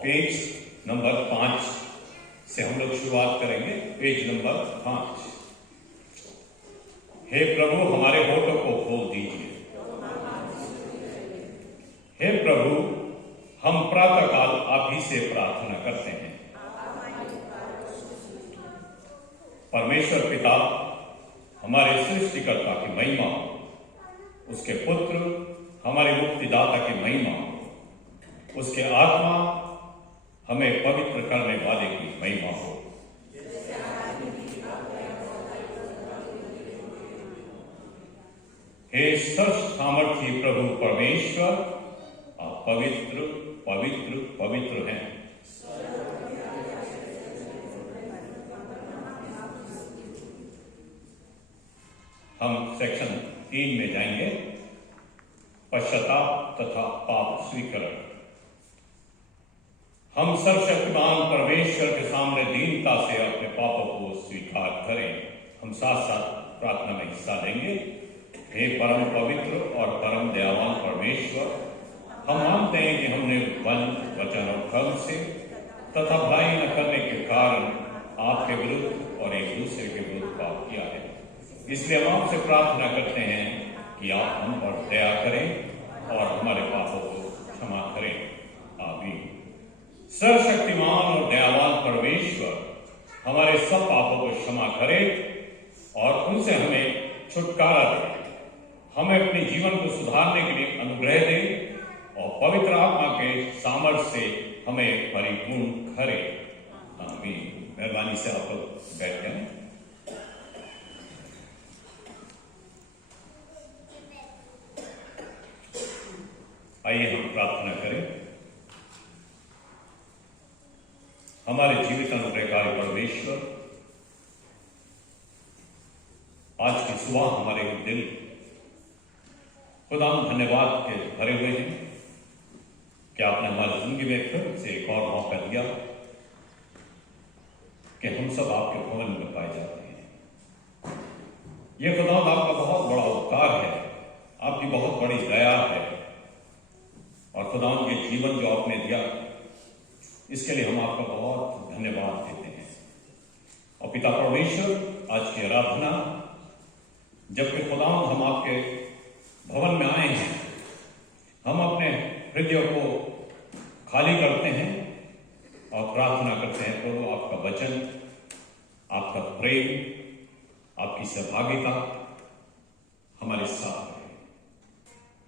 Page number 5 से हम लोग शुरुआत करेंगे। Page number 5। हे प्रभु हमारे होठों को खोल दीजिए। हे प्रभु हम प्रातःकाल आप ही से प्रार्थना करते हैं। परमेश्वर पिता हमारे सृष्टिकर्ता की महिमा हो, उसके पुत्र हमारे मुक्तिदाता की महिमा हो, उसके आत्मा हमें पवित्र करने वाले की महिमा हो। हे सर्व सामर्थी प्रभु परमेश्वर, आप पवित्र पवित्र पवित्र हैं। हम सेक्शन 3 में जाएंगे, पश्चाताप तथा पाप स्वीकरण। हम सर्वशक्तिमान परमेश्वर के सामने दीनता से अपने पापों को स्वीकार करें। हम साथ साथ प्रार्थना में हिस्सा लेंगे। हे परम पवित्र और परम दयावान परमेश्वर, हम मानते हैं कि हमने मन, वचन और कर्म से तथा भलाई न करने के कारण आपके विरुद्ध और एक दूसरे के विरुद्ध पाप किया है। इसलिए हम आपसे प्रार्थना करते हैं कि आप हम पर दया करें और हमारे पापों को क्षमा करें। आमीन। सर्वशक्तिमान और दयावान परमेश्वर हमारे सब पापों को क्षमा करे और उनसे हमें छुटकारा दे, हमें अपने जीवन को सुधारने के लिए अनुग्रह दे और पवित्र आत्मा के सामर्थ्य से हमें परिपूर्ण करे। आमीन। मेहरबानी से आप लोग बैठ जाएं। आइए हम प्रार्थना करें। हमारे जीवित अनुग्रहकारी परमेश्वर, आज की सुबह हमारे दिल खुदा धन्यवाद के भरे हुए हैं कि आपने हमारी जिंदगी में फिर से एक और मौका दिया कि हम सब आपके भवन में पाए जाते हैं। यह खुदा आपका बहुत बड़ा उपकार है, आपकी बहुत बड़ी दया है और खुदा ये जीवन जो आपने दिया इसके लिए हम आपका बहुत धन्यवाद देते हैं। और पिता परमेश्वर, आज की आराधना जबकि खुदा हम आपके भवन में आए हैं, हम अपने हृदय को खाली करते हैं और प्रार्थना करते हैं प्रभु आपका वचन, आपका प्रेम, आपकी सहभागिता हमारे साथ है।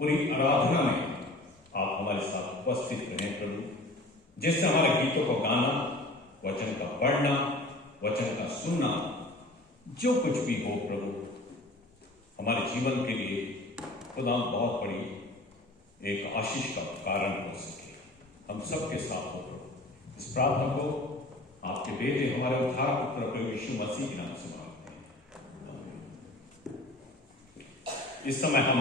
पूरी आराधना में आप हमारे साथ उपस्थित रहें प्रभु, जिससे हमारे गीतों को गाना, वचन का पढ़ना, वचन का सुनना, जो कुछ भी हो प्रभु हमारे जीवन के लिए खुदा बहुत बड़ी एक आशीष का कारण हो सके। हम सबके साथ हो प्रभु। इस प्रार्थना को आपके बेटे हमारे उद्धार पुत्र प्रभु यीशु मसीह के नाम से मांगते हैं। इस समय हम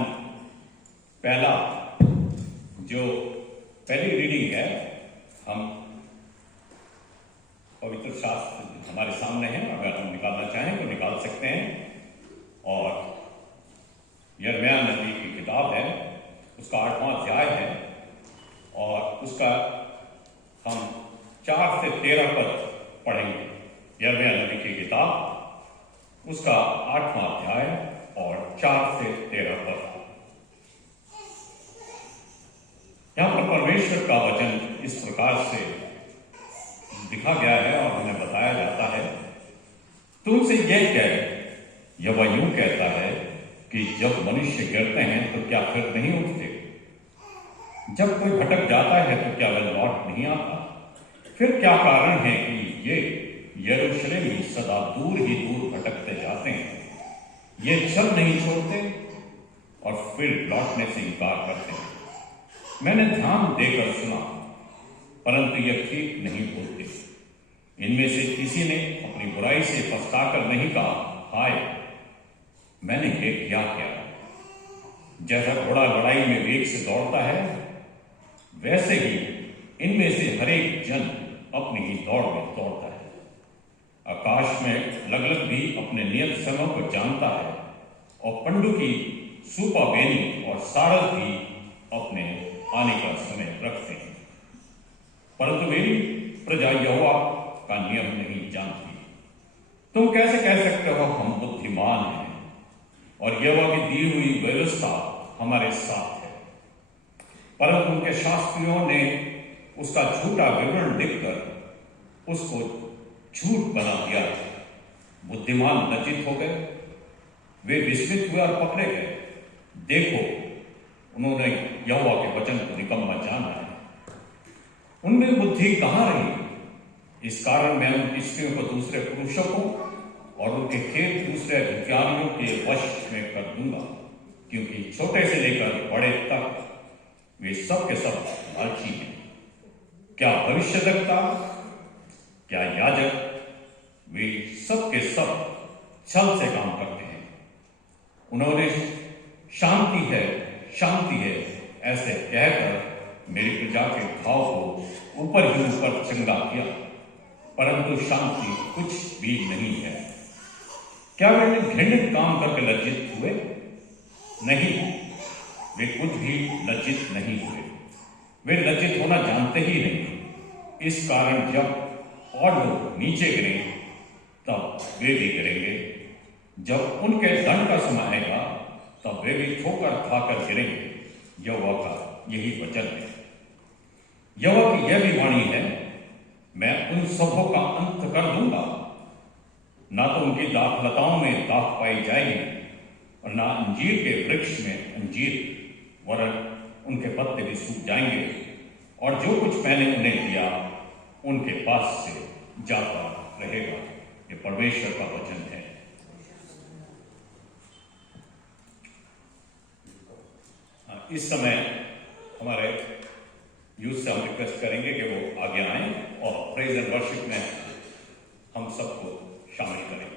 पहली रीडिंग है, हम पवित्र शास्त्र हमारे सामने है, अगर हम निकालना चाहें तो निकाल सकते हैं। और यिर्मयाह नबी की किताब है, उसका 8वां अध्याय है और उसका हम 4 से 13 पद पढ़ेंगे। यिर्मयाह नबी की किताब, उसका 8वां अध्याय और 4 से 13 पद। यहां पर परमेश्वर का वचन इस प्रकार से लिखा गया है और हमें बताया जाता है, तुमसे यह कह, यह वह यूं कहता है कि जब मनुष्य गिरते हैं तो क्या फिर नहीं उठते? जब कोई भटक जाता है तो क्या वह लौट नहीं आता? फिर क्या कारण है कि ये यरूशलेमी सदा दूर ही दूर भटकते जाते हैं? ये चल नहीं छोड़ते और फिर लौटने से इनकार करते हैं। मैंने ध्यान देकर सुना, परंतु यह ठीक नहीं बोलते। इनमें से किसी ने अपनी बुराई से पछताकर नहीं कहा, हाय मैंने ये किया क्या? जैसा घोड़ा लड़ाई में वेग से दौड़ता है, वैसे ही इनमें से हर एक जन अपनी ही दौड़ में दौड़ता है। आकाश में लगलग भी अपने नियत समय को जानता है और पंडुकी, सूपा बेनी और सारस भी अपने आने का समय रखते हैं। परंतु मेरी प्रजा यहोवा का नियम नहीं जानती। तुम कैसे कह सकते हो हम बुद्धिमान हैं और यहोवा की दी हुई व्यवस्था हमारे साथ है? परंतु उनके शास्त्रियों ने उसका झूठा विवरण लिखकर उसको झूठ बना दिया। बुद्धिमान लज्जित हो गए, वे विस्मित हुए और पकड़े गए। देखो, उन्होंने यहोवा के वचन को निकम्मा जाना है। उनमें बुद्धि कहां रही? इस कारण मैं उनकी स्त्रियों को दूसरे पुरुषों को और उनके खेत दूसरे अधिकारियों के वश में कर दूंगा, क्योंकि छोटे से लेकर बड़े तक वे सब के सब लालची हैं। क्या भविष्यद्वक्ता, क्या याजक, वे सब के सब छल से काम करते हैं। उन्होंने शांति है, शांति है ऐसे कहकर मेरी प्रजा के घाव को ऊपर ही ऊपर चंगा किया, परंतु शांति कुछ भी नहीं है। क्या वे घृणित काम करके लज्जित हुए? नहीं, वे कुछ भी लज्जित नहीं हुए। वे लज्जित होना जानते ही नहीं। इस कारण जब और लोग नीचे गिरे तब वे भी गिरेंगे। जब उनके दंड का समय आएगा तब वे भी ठोकर खाकर गिरेंगे। यहोवा का यही वचन है। यहोवा की यह भी वाणी है, मैं उन सबों का अंत कर दूंगा। ना तो उनकी दाखलताओं में दाख पाई जाएगी और ना अंजीर के वृक्ष में अंजीर, वरन उनके पत्ते भी सूख जाएंगे और जो कुछ मैंने उन्हें दिया उनके पास से जाता रहेगा। ये परमेश्वर का वचन है। इस समय हमारे यूथ से हम रिक्वेस्ट करेंगे कि वो आगे आएं और प्रेज एंड वर्शिप में हम सबको शामिल करें।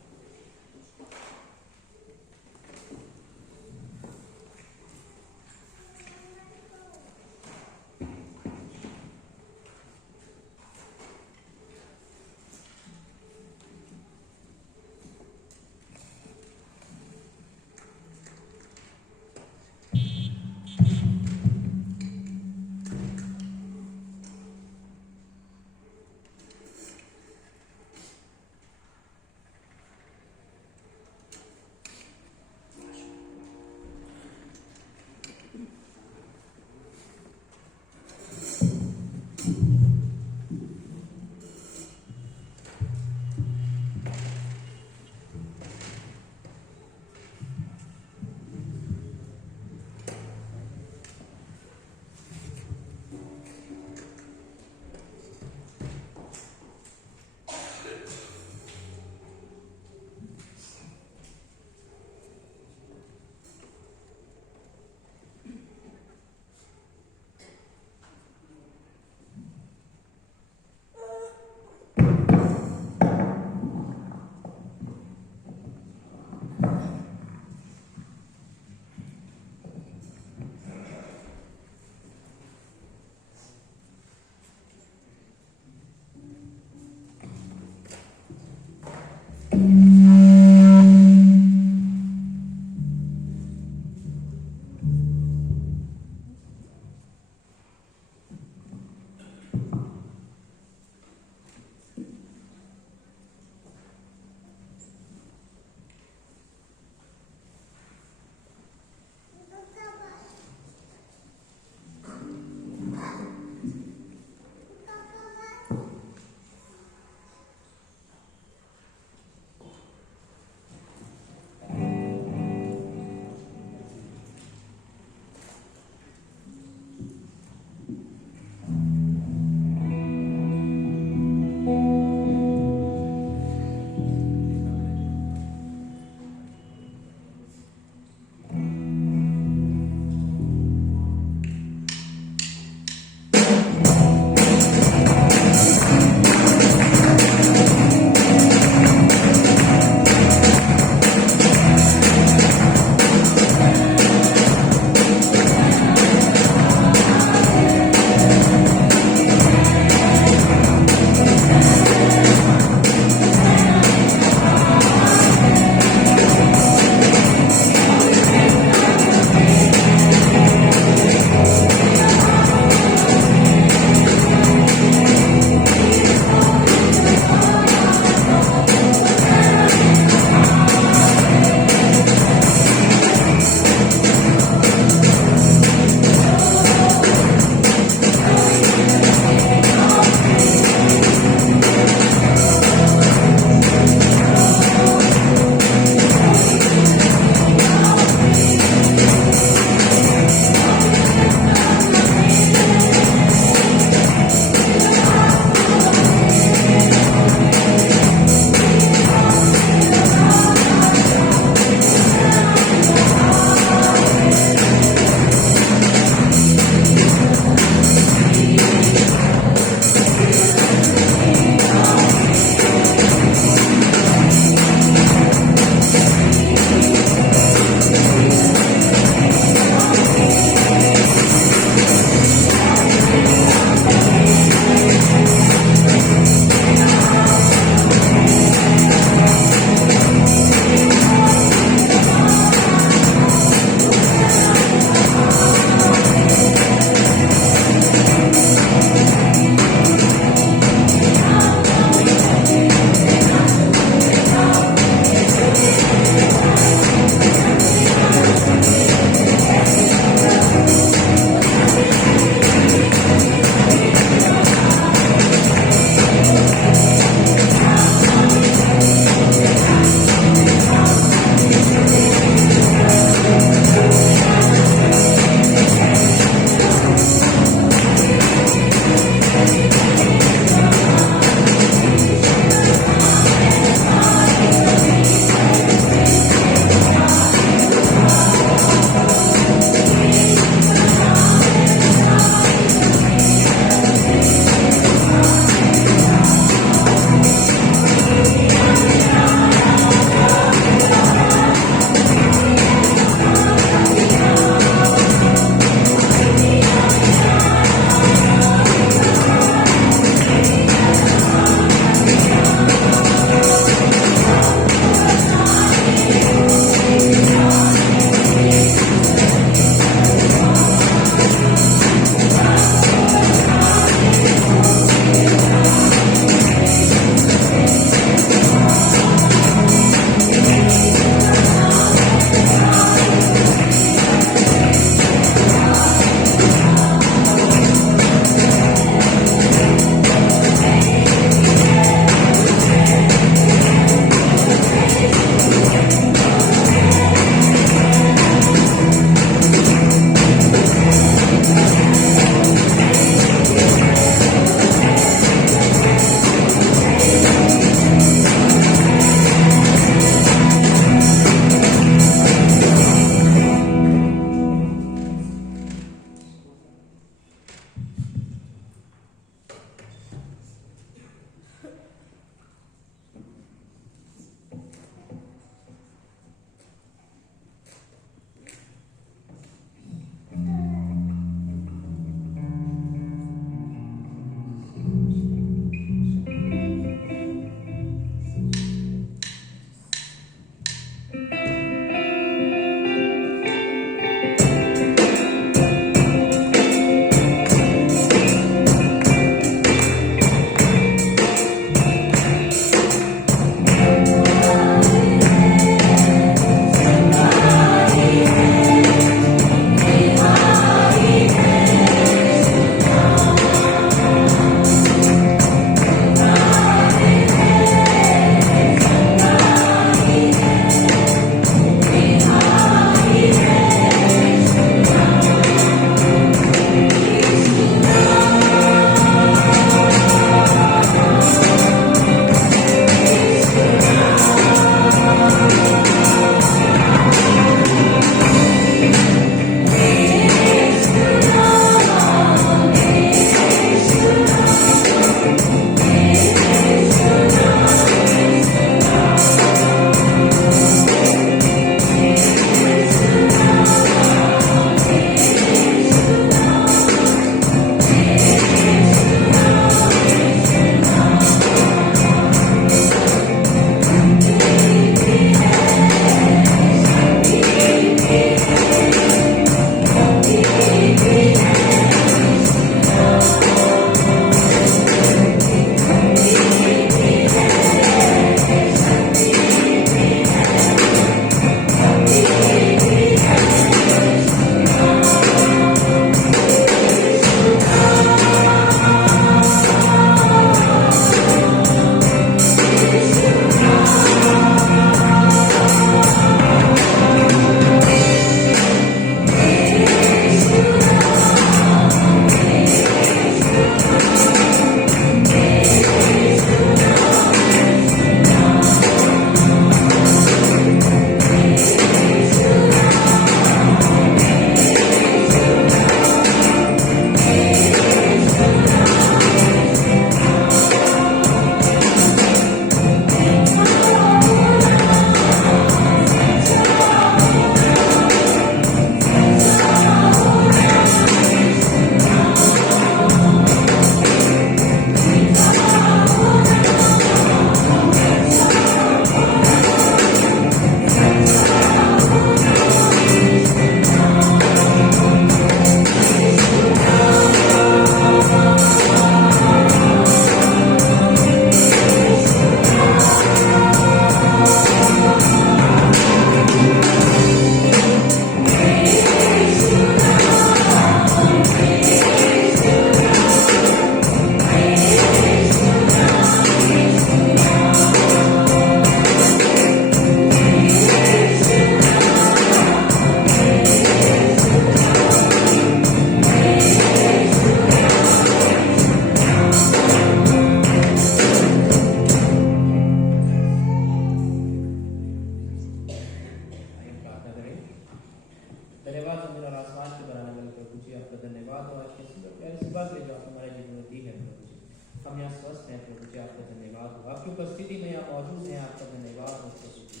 आपका धन्यवाद हो। आपकी उपस्थिति में यहाँ मौजूद है, आपका धन्यवाद हो प्रभु जी।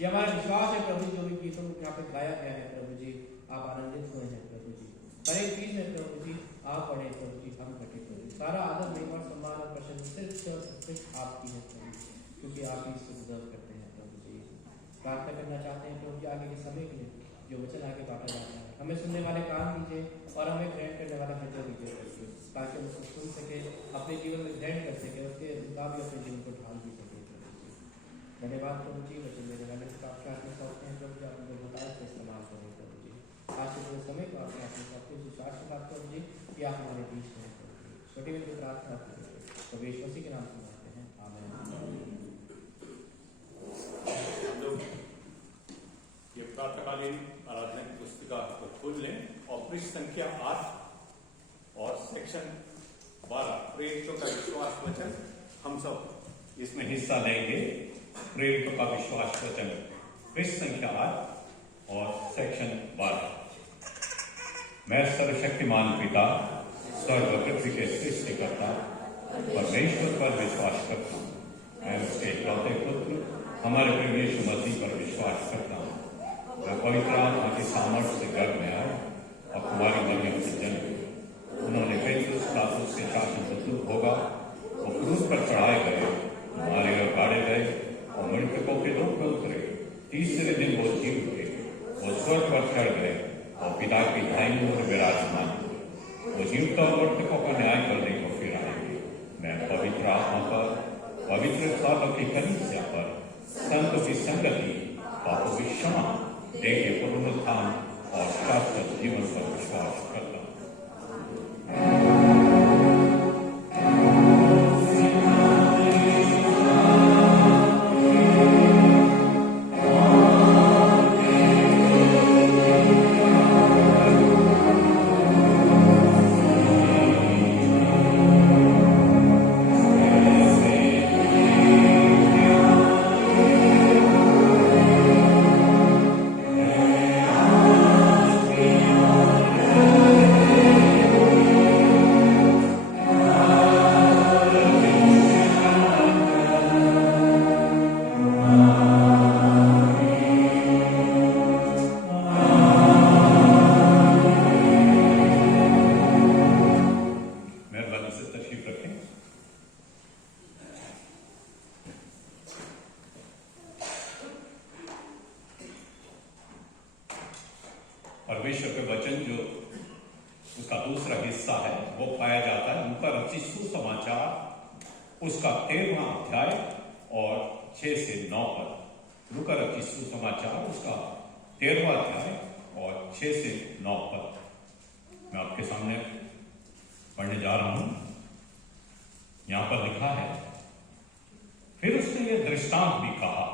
ये हमारा विश्वास है प्रभु, जो भी गीतों यहाँ पे गाया गया है प्रभु जी, आप आनंदित हुए हैं प्रभु जी। हर एक चीज़ में प्रभु जी आप बढ़े प्रभु जी, हम घटे प्रभु जी। सारा आदर महिमा सम्मान और प्रशंसा सिर्फ आपकी है प्रभु जी, क्योंकि आप ही इसको डिजर्व करते हैं प्रभु जी। प्रार्थना करना चाहते हैं प्रभु जी आगे के समय के लिए, जो वचन आगे बांटा जाता है, हमें सुनने वाले कान दीजिए और हमें ग्रहण करने वाला हृदय दीजिए प्रभु जी, ताकि हम उसको सुन सके, अपने जीवन में ग्रहण कर सके, उसके मुताबिक अपने जीवन को ढाल भी सके प्रभु जी। धन्यवाद प्रभु जी। वचन देने वाले को आपके हाथ में सौंपते हैं प्रभु जी, आप उनको बताया से इस्तेमाल करें प्रभु जी। आज के पूरे समय को आपके हाथ में सौंपते हैं, विश्वास के साथ प्रभु जी कि आप हमारे बीच में प्रभु जी। छोटी बड़ी प्रार्थना प्रभु यीशु मसीह के नाम से मांगते हैं, आमीन। ये प्रातःकालीन आराधना की पुस्तिका को खोल लें और पृष्ठ संख्या 8 और सेक्शन 12 प्रेरितों का विश्वास वचन हम सब इसमें हिस्सा लेंगे। प्रेरितों का विश्वास वचन पृष्ठ संख्या 8 और सेक्शन 12। मैं सर्वशक्तिमान पिता स्वर्ग और पृथ्वी के सृष्टिकर्ता परमेश्वर पर विश्वास करता हूँ। मैं उसके इकलौते पुत्र हमारे प्रभु यीशु मसीह पर विश्वास करता हूँ। वह पवित्र आत्मा की सामर्थ्य से गर्भ में आए और कुमारी मरियम से जन्म लिया। उन्होंने पेतरुस पिलातुस के शासन से दुख भोगा, वो क्रूस पर चढ़ाए गए, मारे और गाड़े गए और मृतकों के लोक में उतरे। तीसरे दिन वो जी उठे, वो स्वर्ग पर चढ़ गए और पिता की दाहिनी ओर विराजमान हुए। वो जीवित और मृतकों का न्याय करने को फिर आएंगे। मैं पवित्र आत्मा पर, पवित्र साधों की कलीसिया पर, संतों की संगति, पापों की क्षमा, देह के पुनरुत्थान और शाश्वत जीवन पर विश्वास करता हूँ। परमेश्वर के वचन जो उसका दूसरा हिस्सा है वो पाया जाता है लूका रचित सुसमाचार उसका 13वां अध्याय और 6 से 9 पद। लूका रचित सुसमाचार उसका 13वां अध्याय और 6 से 9 पद मैं आपके सामने पढ़ने जा रहा हूं। यहां पर लिखा है, फिर उसने यह दृष्टांत भी कहा,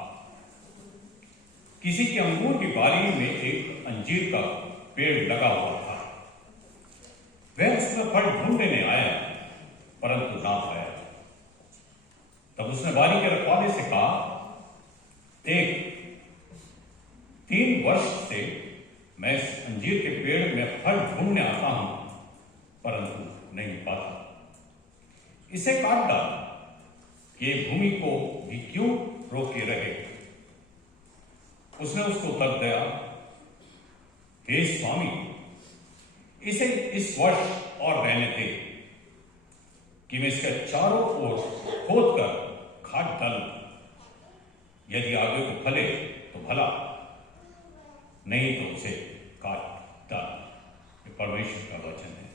किसी के अंगूर की बारी में एक अंजीर का पेड़ लगा हुआ था। वह उसका फल ढूंढने आया परंतु ना पाया। तब उसने बारी के रखवाले से कहा, देख 3 वर्ष से मैं इस अंजीर के पेड़ में फल ढूंढने आता हूं परंतु नहीं पाता, इसे काट डाल कि भूमि को भी क्यों रोके रहे। उसने उसको उत्तर दिया, हे स्वामी, इसे इस वर्ष और रहने दे कि मैं इसके चारों ओर खोद कर खाद डालूं। यदि आगे को फले तो भला, नहीं तो उसे काट डाल। ये परमेश्वर का वचन है।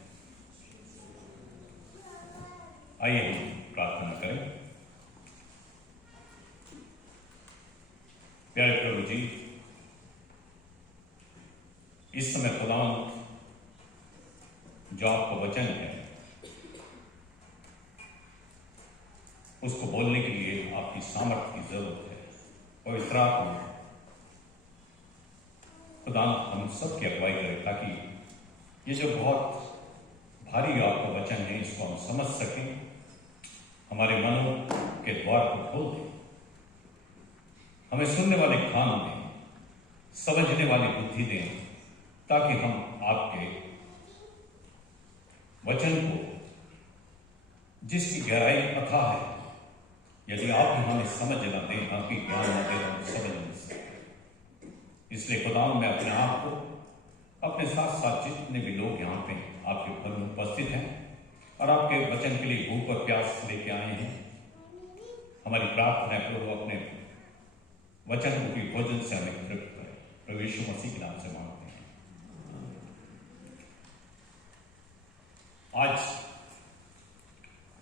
आइए हम प्रार्थना करें। प्यारे प्रभु जी, इस समय खुदावंद जो आपका वचन है उसको बोलने के लिए आपकी सामर्थ्य की जरूरत है। पवित्र आत्मा खुदा हम सब की अगुवाई करे ताकि ये जो बहुत भारी आपका वचन है इसको हम समझ सकें, हमारे मनों के द्वार को खोल दें, हमें सुनने वाले कान दें, समझने वाली बुद्धि दें, ताकि हम आपके वचन को जिसकी गहराई अथाह है यदि आप हमें समझ न दें, आपकी ज्ञान न दें, हम समझ नहीं सकते। इसलिए खुदावंद मैं अपने आप को, अपने साथ साथ जितने भी लोग यहाँ पे आपके घर में उपस्थित हैं और आपके वचन के लिए भूख और प्यास लेके आए हैं, हमारी प्रार्थना है प्रभु अपने वचन रूपी भोजन से हमें तृप्त करें। प्रभु यीशु मसीह के नाम से मांगते हैं। आज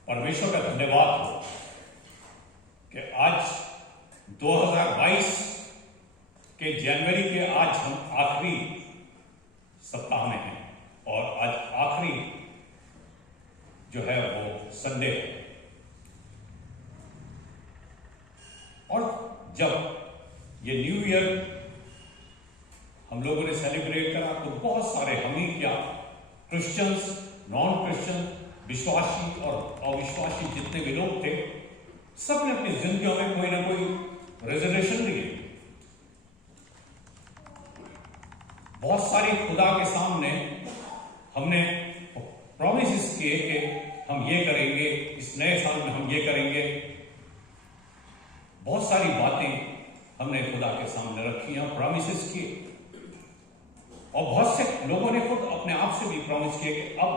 परमेश्वर का धन्यवाद हो कि आज 2022 के जनवरी के आज हम आखिरी सप्ताह में हैं और आज आखिरी जो है वो संडे है। और जब ये न्यू ईयर हम लोगों ने सेलिब्रेट करा तो बहुत सारे, हम ही क्या, क्रिश्चियंस, नॉन क्रिश्चियन, विश्वासी और अविश्वासी जितने भी लोग थे, सबने अपनी जिंदगियों में कोई ना कोई रेजोल्यूशन लिए। बहुत सारी खुदा के सामने हमने प्रॉमिसेस किए कि हम ये करेंगे, इस नए साल में हम ये करेंगे। बहुत सारी बातें हमने खुदा के सामने रखी और प्रॉमिसेस किए। और बहुत से लोगों ने खुद अपने आप से भी प्रॉमिस किए कि अब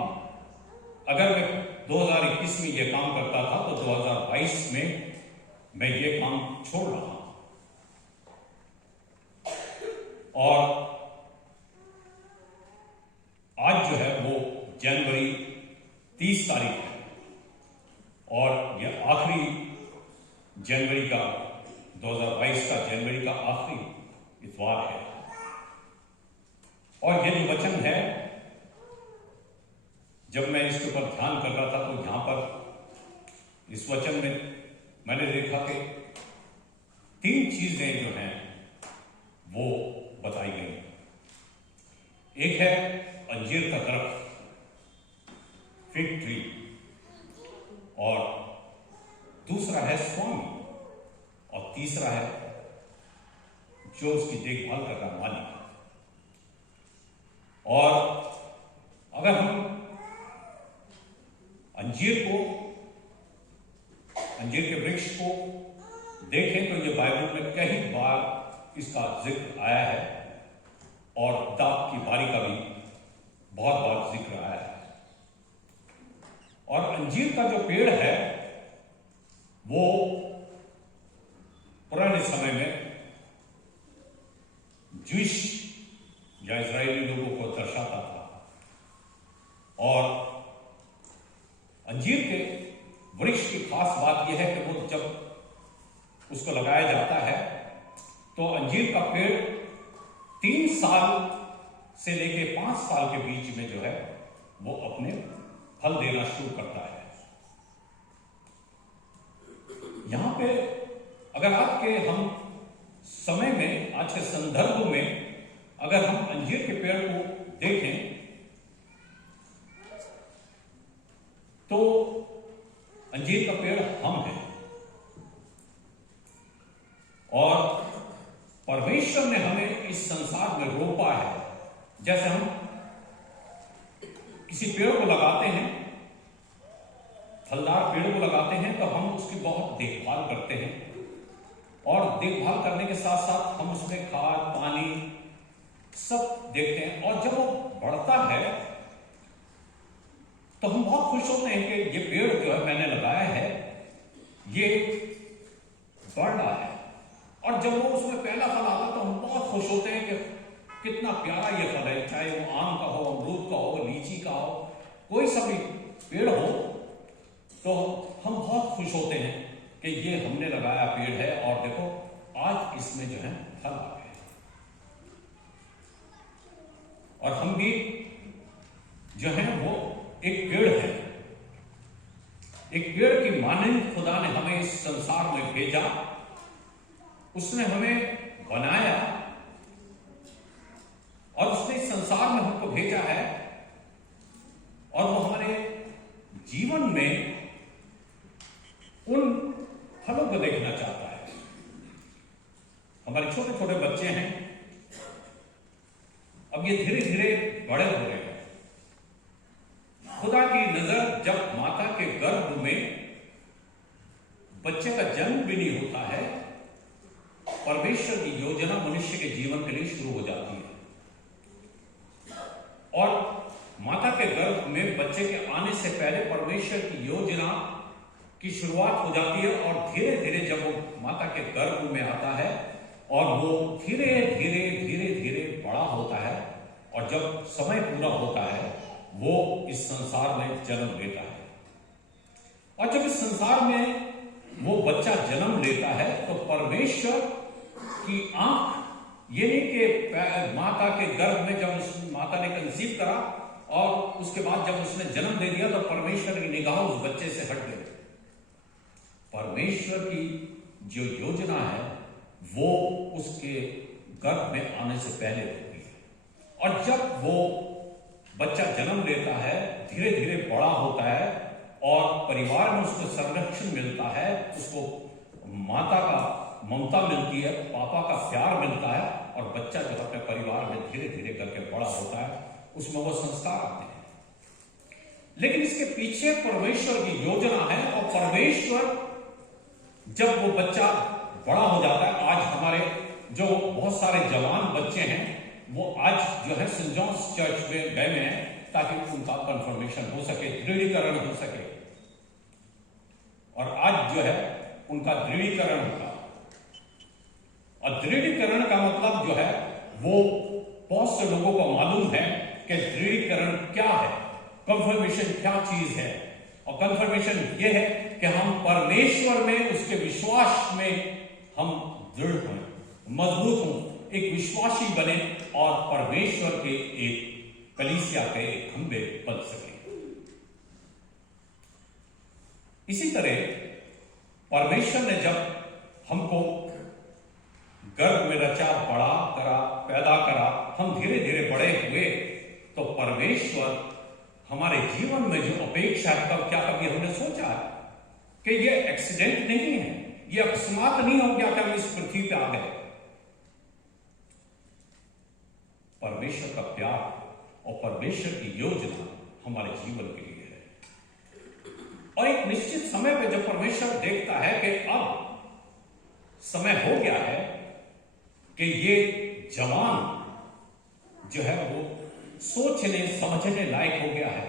अगर मैं 2021 में ये काम करता था तो 2022 में मैं ये काम छोड़ रहा हूं। और आज जो है वो जनवरी 30 तारीख है और यह आखिरी जनवरी का 2022 का जनवरी का आखिरी इतवार है। और ये जो वचन है, जब मैं इसके ऊपर ध्यान कर रहा था तो यहां पर इस वचन में मैंने देखा कि 3 चीजें जो हैं वो बताई गई। एक है अंजीर का दरख्त, फिग ट्री, और दूसरा है स्वामी, और तीसरा है जो उसकी देखभाल कर रहा मालिक। और अगर हम अंजीर के वृक्ष को देखें तो ये बाइबल में कई बार इसका जिक्र आया है और दाख की बारी का भी बहुत बार जिक्र आया है। और अंजीर का जो पेड़ है वो पुराने समय में ज्यूइश या इजरायली लोगों को दर्शाता था। और अंजीर के वृक्ष की खास बात यह है कि वो जब उसको लगाया जाता है तो अंजीर का पेड़ 3 साल से लेके 5 साल के बीच में जो है वो अपने फल देना शुरू करता है। यहां पे अगर आज के हम समय में, आज के संदर्भ में अगर हम अंजीर के पेड़ को देखें तो अंजीर का पेड़ हम हैं। और परमेश्वर ने हमें इस संसार में रोपा है। जैसे हम किसी पेड़ को लगाते हैं, फलदार पेड़ को लगाते हैं, तो हम उसकी बहुत देखभाल करते हैं। और देखभाल करने के साथ साथ हम उसमें खाद, पानी सब देखते हैं। और जब वो बढ़ता है तो हम बहुत खुश होते हैं कि ये पेड़ जो है मैंने लगाया है ये बढ़ रहा है। और जब वो उसमें पहला फल आता है तो हम बहुत खुश होते हैं कि कितना प्यारा ये फल है, चाहे वो आम का हो, अमरूद का हो, लीची का हो, कोई सा भी पेड़ हो, तो हम बहुत खुश होते हैं कि ये हमने लगाया पेड़ है और देखो आज इसमें जो है फल आ गए। और हम भी जो है वो एक पेड़ है, एक पेड़ की मानंद खुदा ने हमें इस संसार में भेजा। उसने हमें बनाया और उसने इस संसार में हमको भेजा है और वो हमारे जीवन में उन फलों को देखना चाहता है। हमारे छोटे छोटे बच्चे हैं, अब ये धीरे धीरे बड़े हो रहे हैं। खुदा की नजर जब माता के गर्भ में बच्चे का जन्म परमेश्वर की योजना मनुष्य के जीवन के लिए शुरू हो जाती है। और माता के गर्भ में बच्चे के आने से पहले परमेश्वर की योजना की शुरुआत हो जाती है, और धीरे धीरे जब वो माता के गर्भ में आता है और वो धीरे धीरे धीरे धीरे बड़ा होता है, और जब समय पूरा होता है वो इस संसार में जन्म लेता है। और जब इस संसार में वो बच्चा जन्म लेता है तो परमेश्वर की आंख, ये नहीं कि माता के गर्भ में जब उस माता ने कंसीव करा और उसके बाद जब उसने जन्म दे दिया तो परमेश्वर की निगाह उस बच्चे से हट गई। परमेश्वर की जो योजना है वो उसके गर्भ में आने से पहले होती है, और जब वो बच्चा जन्म लेता है, धीरे धीरे बड़ा होता है और परिवार में उसको संरक्षण मिलता है, उसको माता का ममता मिलती है, पापा का प्यार मिलता है, और बच्चा जब अपने परिवार में धीरे धीरे करके बड़ा होता है उसमें वो संस्कार आते हैं। लेकिन इसके पीछे परमेश्वर की योजना है, और परमेश्वर जब वो बच्चा बड़ा हो जाता है, आज हमारे जो बहुत सारे जवान बच्चे हैं वो आज जो है सेंट जॉन्स चर्च में गए हैं ताकि उनका कंफर्मेशन हो सके, दृढ़ीकरण हो सके, और आज जो है उनका दृढ़ीकरण होगा। और दृढ़ीकरण का मतलब जो है वो बहुत से लोगों को मालूम है कि दृढ़ीकरण क्या है, कंफर्मेशन क्या चीज है। और कंफर्मेशन ये है कि हम परमेश्वर में, उसके विश्वास में हम दृढ़ हों, मजबूत हों, एक विश्वासी बने और परमेश्वर के एक कलीसिया के एक खंभे बन सके। इसी तरह परमेश्वर ने जब हमको गर्भ में रचा, बड़ा करा, पैदा करा, हम धीरे धीरे बड़े हुए, तो परमेश्वर हमारे जीवन में जो अपेक्षा है, तब क्या कभी हमने सोचा है कि ये एक्सीडेंट नहीं है, ये अकस्मात नहीं हो गया कभी इस पृथ्वी पे आ गए। परमेश्वर का प्यार और परमेश्वर की योजना हमारे जीवन के लिए है। और एक निश्चित समय पे जब परमेश्वर देखता है कि अब समय हो गया है कि ये जवान जो है वो सोचने समझने लायक हो गया है,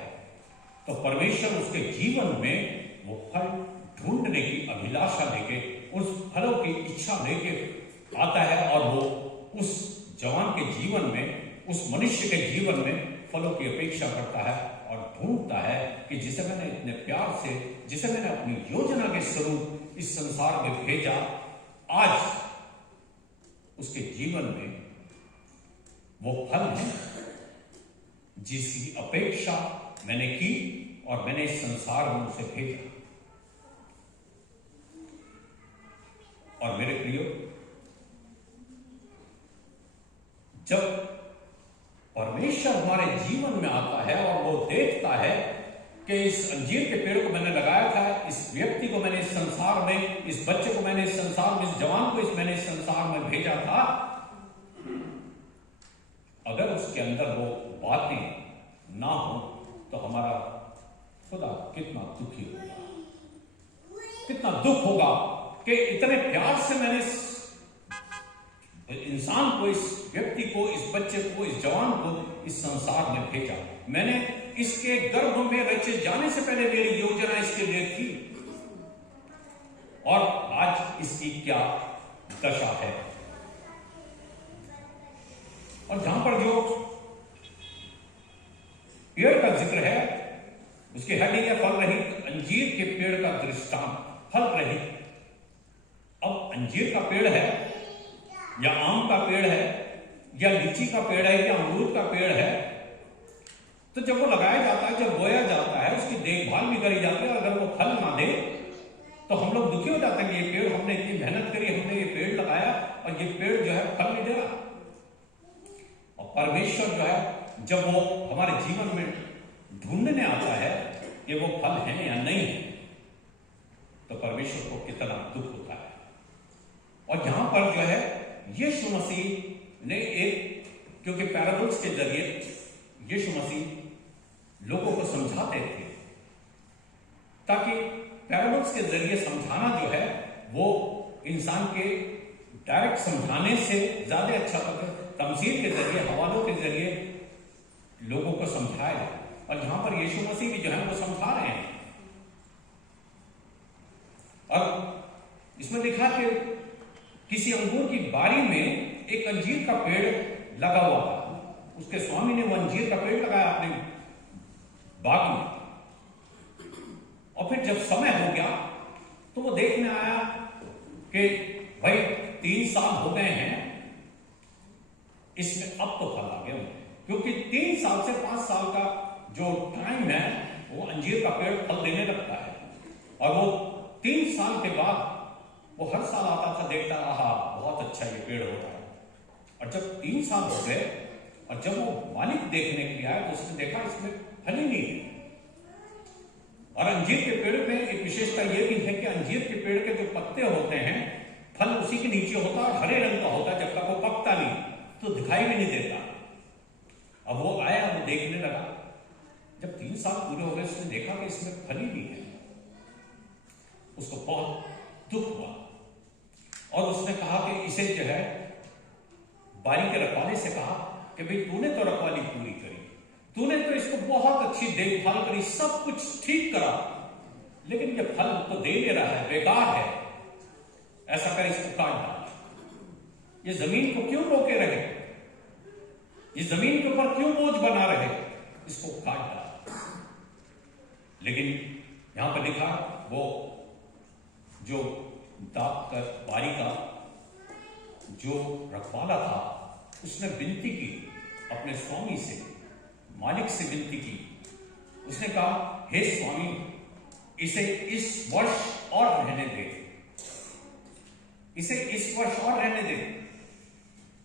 तो परमेश्वर उसके जीवन में वो फल ढूंढने की अभिलाषा लेके, उस फलों की इच्छा लेके आता है, और वो उस जवान के जीवन में, उस मनुष्य के जीवन में फलों की अपेक्षा करता है और ढूंढता है कि जिसे मैंने इतने प्यार से, जिसे मैंने अपनी योजना के स्वरूप इस संसार में भेजा, आज उसके जीवन में वो फल है जिसकी अपेक्षा मैंने की और मैंने इस संसार में उसे भेजा। और मेरे प्रियो, जब परमेश्वर हमारे जीवन में आता है और वो देखता है कि इस अंजीर के पेड़ को मैंने लगाया था, इस व्यक्ति को मैंने इस संसार में, इस बच्चे को मैंने इस संसार में, इस जवान को मैंने इस संसार में भेजा था, अगर उसके अंदर वो बातें ना हो तो हमारा खुदा कितना दुखी होगा, कितना दुख होगा कि इतने प्यार से मैंने इस इंसान को, इस व्यक्ति को, इस बच्चे को, इस जवान को इस संसार में भेजा। मैंने इसके गर्भ में रचे जाने से पहले मेरी योजना इसके लिए थी, और आज इसकी क्या दशा है। और जहां पर जो पेड़ का जिक्र है, उसकी हेडिंग है फल रहित अंजीर के पेड़ का दृष्टांत। फल रहित, अब अंजीर का पेड़ है या आम का पेड़ है या लीची का पेड़ है या अमरूद का पेड़ है, तो जब वो लगाया जाता है, जब बोया जाता है, उसकी देखभाल भी करी जाती है, अगर वो फल ना दे तो हम लोग दुखी हो जाते हैं कि ये पेड़, हमने इतनी मेहनत करी, हमने ये पेड़ लगाया और ये पेड़ जो है फल नहीं दे रहा। और परमेश्वर जो है जब वो हमारे जीवन में ढूंढने आता है कि वो फल है या नहीं है, तो परमेश्वर को कितना दुख होता है। और यहां पर जो है यीशु मसीह ने एक, क्योंकि पैराबल्स के जरिए यीशु मसीह लोगों को समझाते थे, ताकि पैराबल्स के जरिए समझाना जो है वो इंसान के डायरेक्ट समझाने से ज्यादा अच्छा होता है, तमसील के जरिए, हवालों के जरिए लोगों को समझाया। और यहां पर यीशु मसीह भी जो है वो समझा रहे हैं। और इसमें लिखा कि किसी अंगूर की बारी में एक अंजीर का पेड़ लगा हुआ था। उसके स्वामी ने वो अंजीर का पेड़ लगाया अपने बाग में। और फिर जब समय हो गया तो वो देखने आया कि भाई 3 साल हो गए हैं, इसमें अब तो फल आ गया उन्हें। क्योंकि 3 साल से 5 साल का जो टाइम है वो अंजीर का पेड़ फल देने लगता है। और वो 3 साल के बाद वो हर साल आता था, देखता आहा बहुत अच्छा ये पेड़ होता है। और जब 3 साल हो गए और जब वो मालिक देखने के लिए आया तो उसने देखा इसमें फल ही नहीं है। और अंजीर के पेड़ में एक विशेषता यह भी है कि अंजीर के पेड़ के जो पत्ते होते हैं, फल उसी के नीचे होता है और हरे रंग का होता है, जब तक वो पकता नहीं तो दिखाई भी नहीं देता। अब वो आया, वो देखने लगा। जब 3 साल पूरे हो गए उसने देखा कि इसमें फल ही नहीं है। उसको बहुत दुख हुआ और उसने कहा कि इसे जो है बारी के रखवाले से कहा कि भाई तूने तो रखवाली पूरी करी, तूने तो इसको बहुत अच्छी देखभाल करी, सब कुछ ठीक करा, लेकिन ये फल तो दे नहीं रहा है, बेकार है। ऐसा कर इसको काट डाल। ये जमीन को क्यों रोके रहे, ये जमीन के ऊपर क्यों बोझ बना रहे, इसको काट डाल। लेकिन यहां पर लिखा वो जो बारी का जो रखवाला था उसने विनती की अपने स्वामी से, मालिक से विनती की। उसने कहा हे स्वामी, इसे इस वर्ष और रहने दे, इसे इस वर्ष और रहने दे।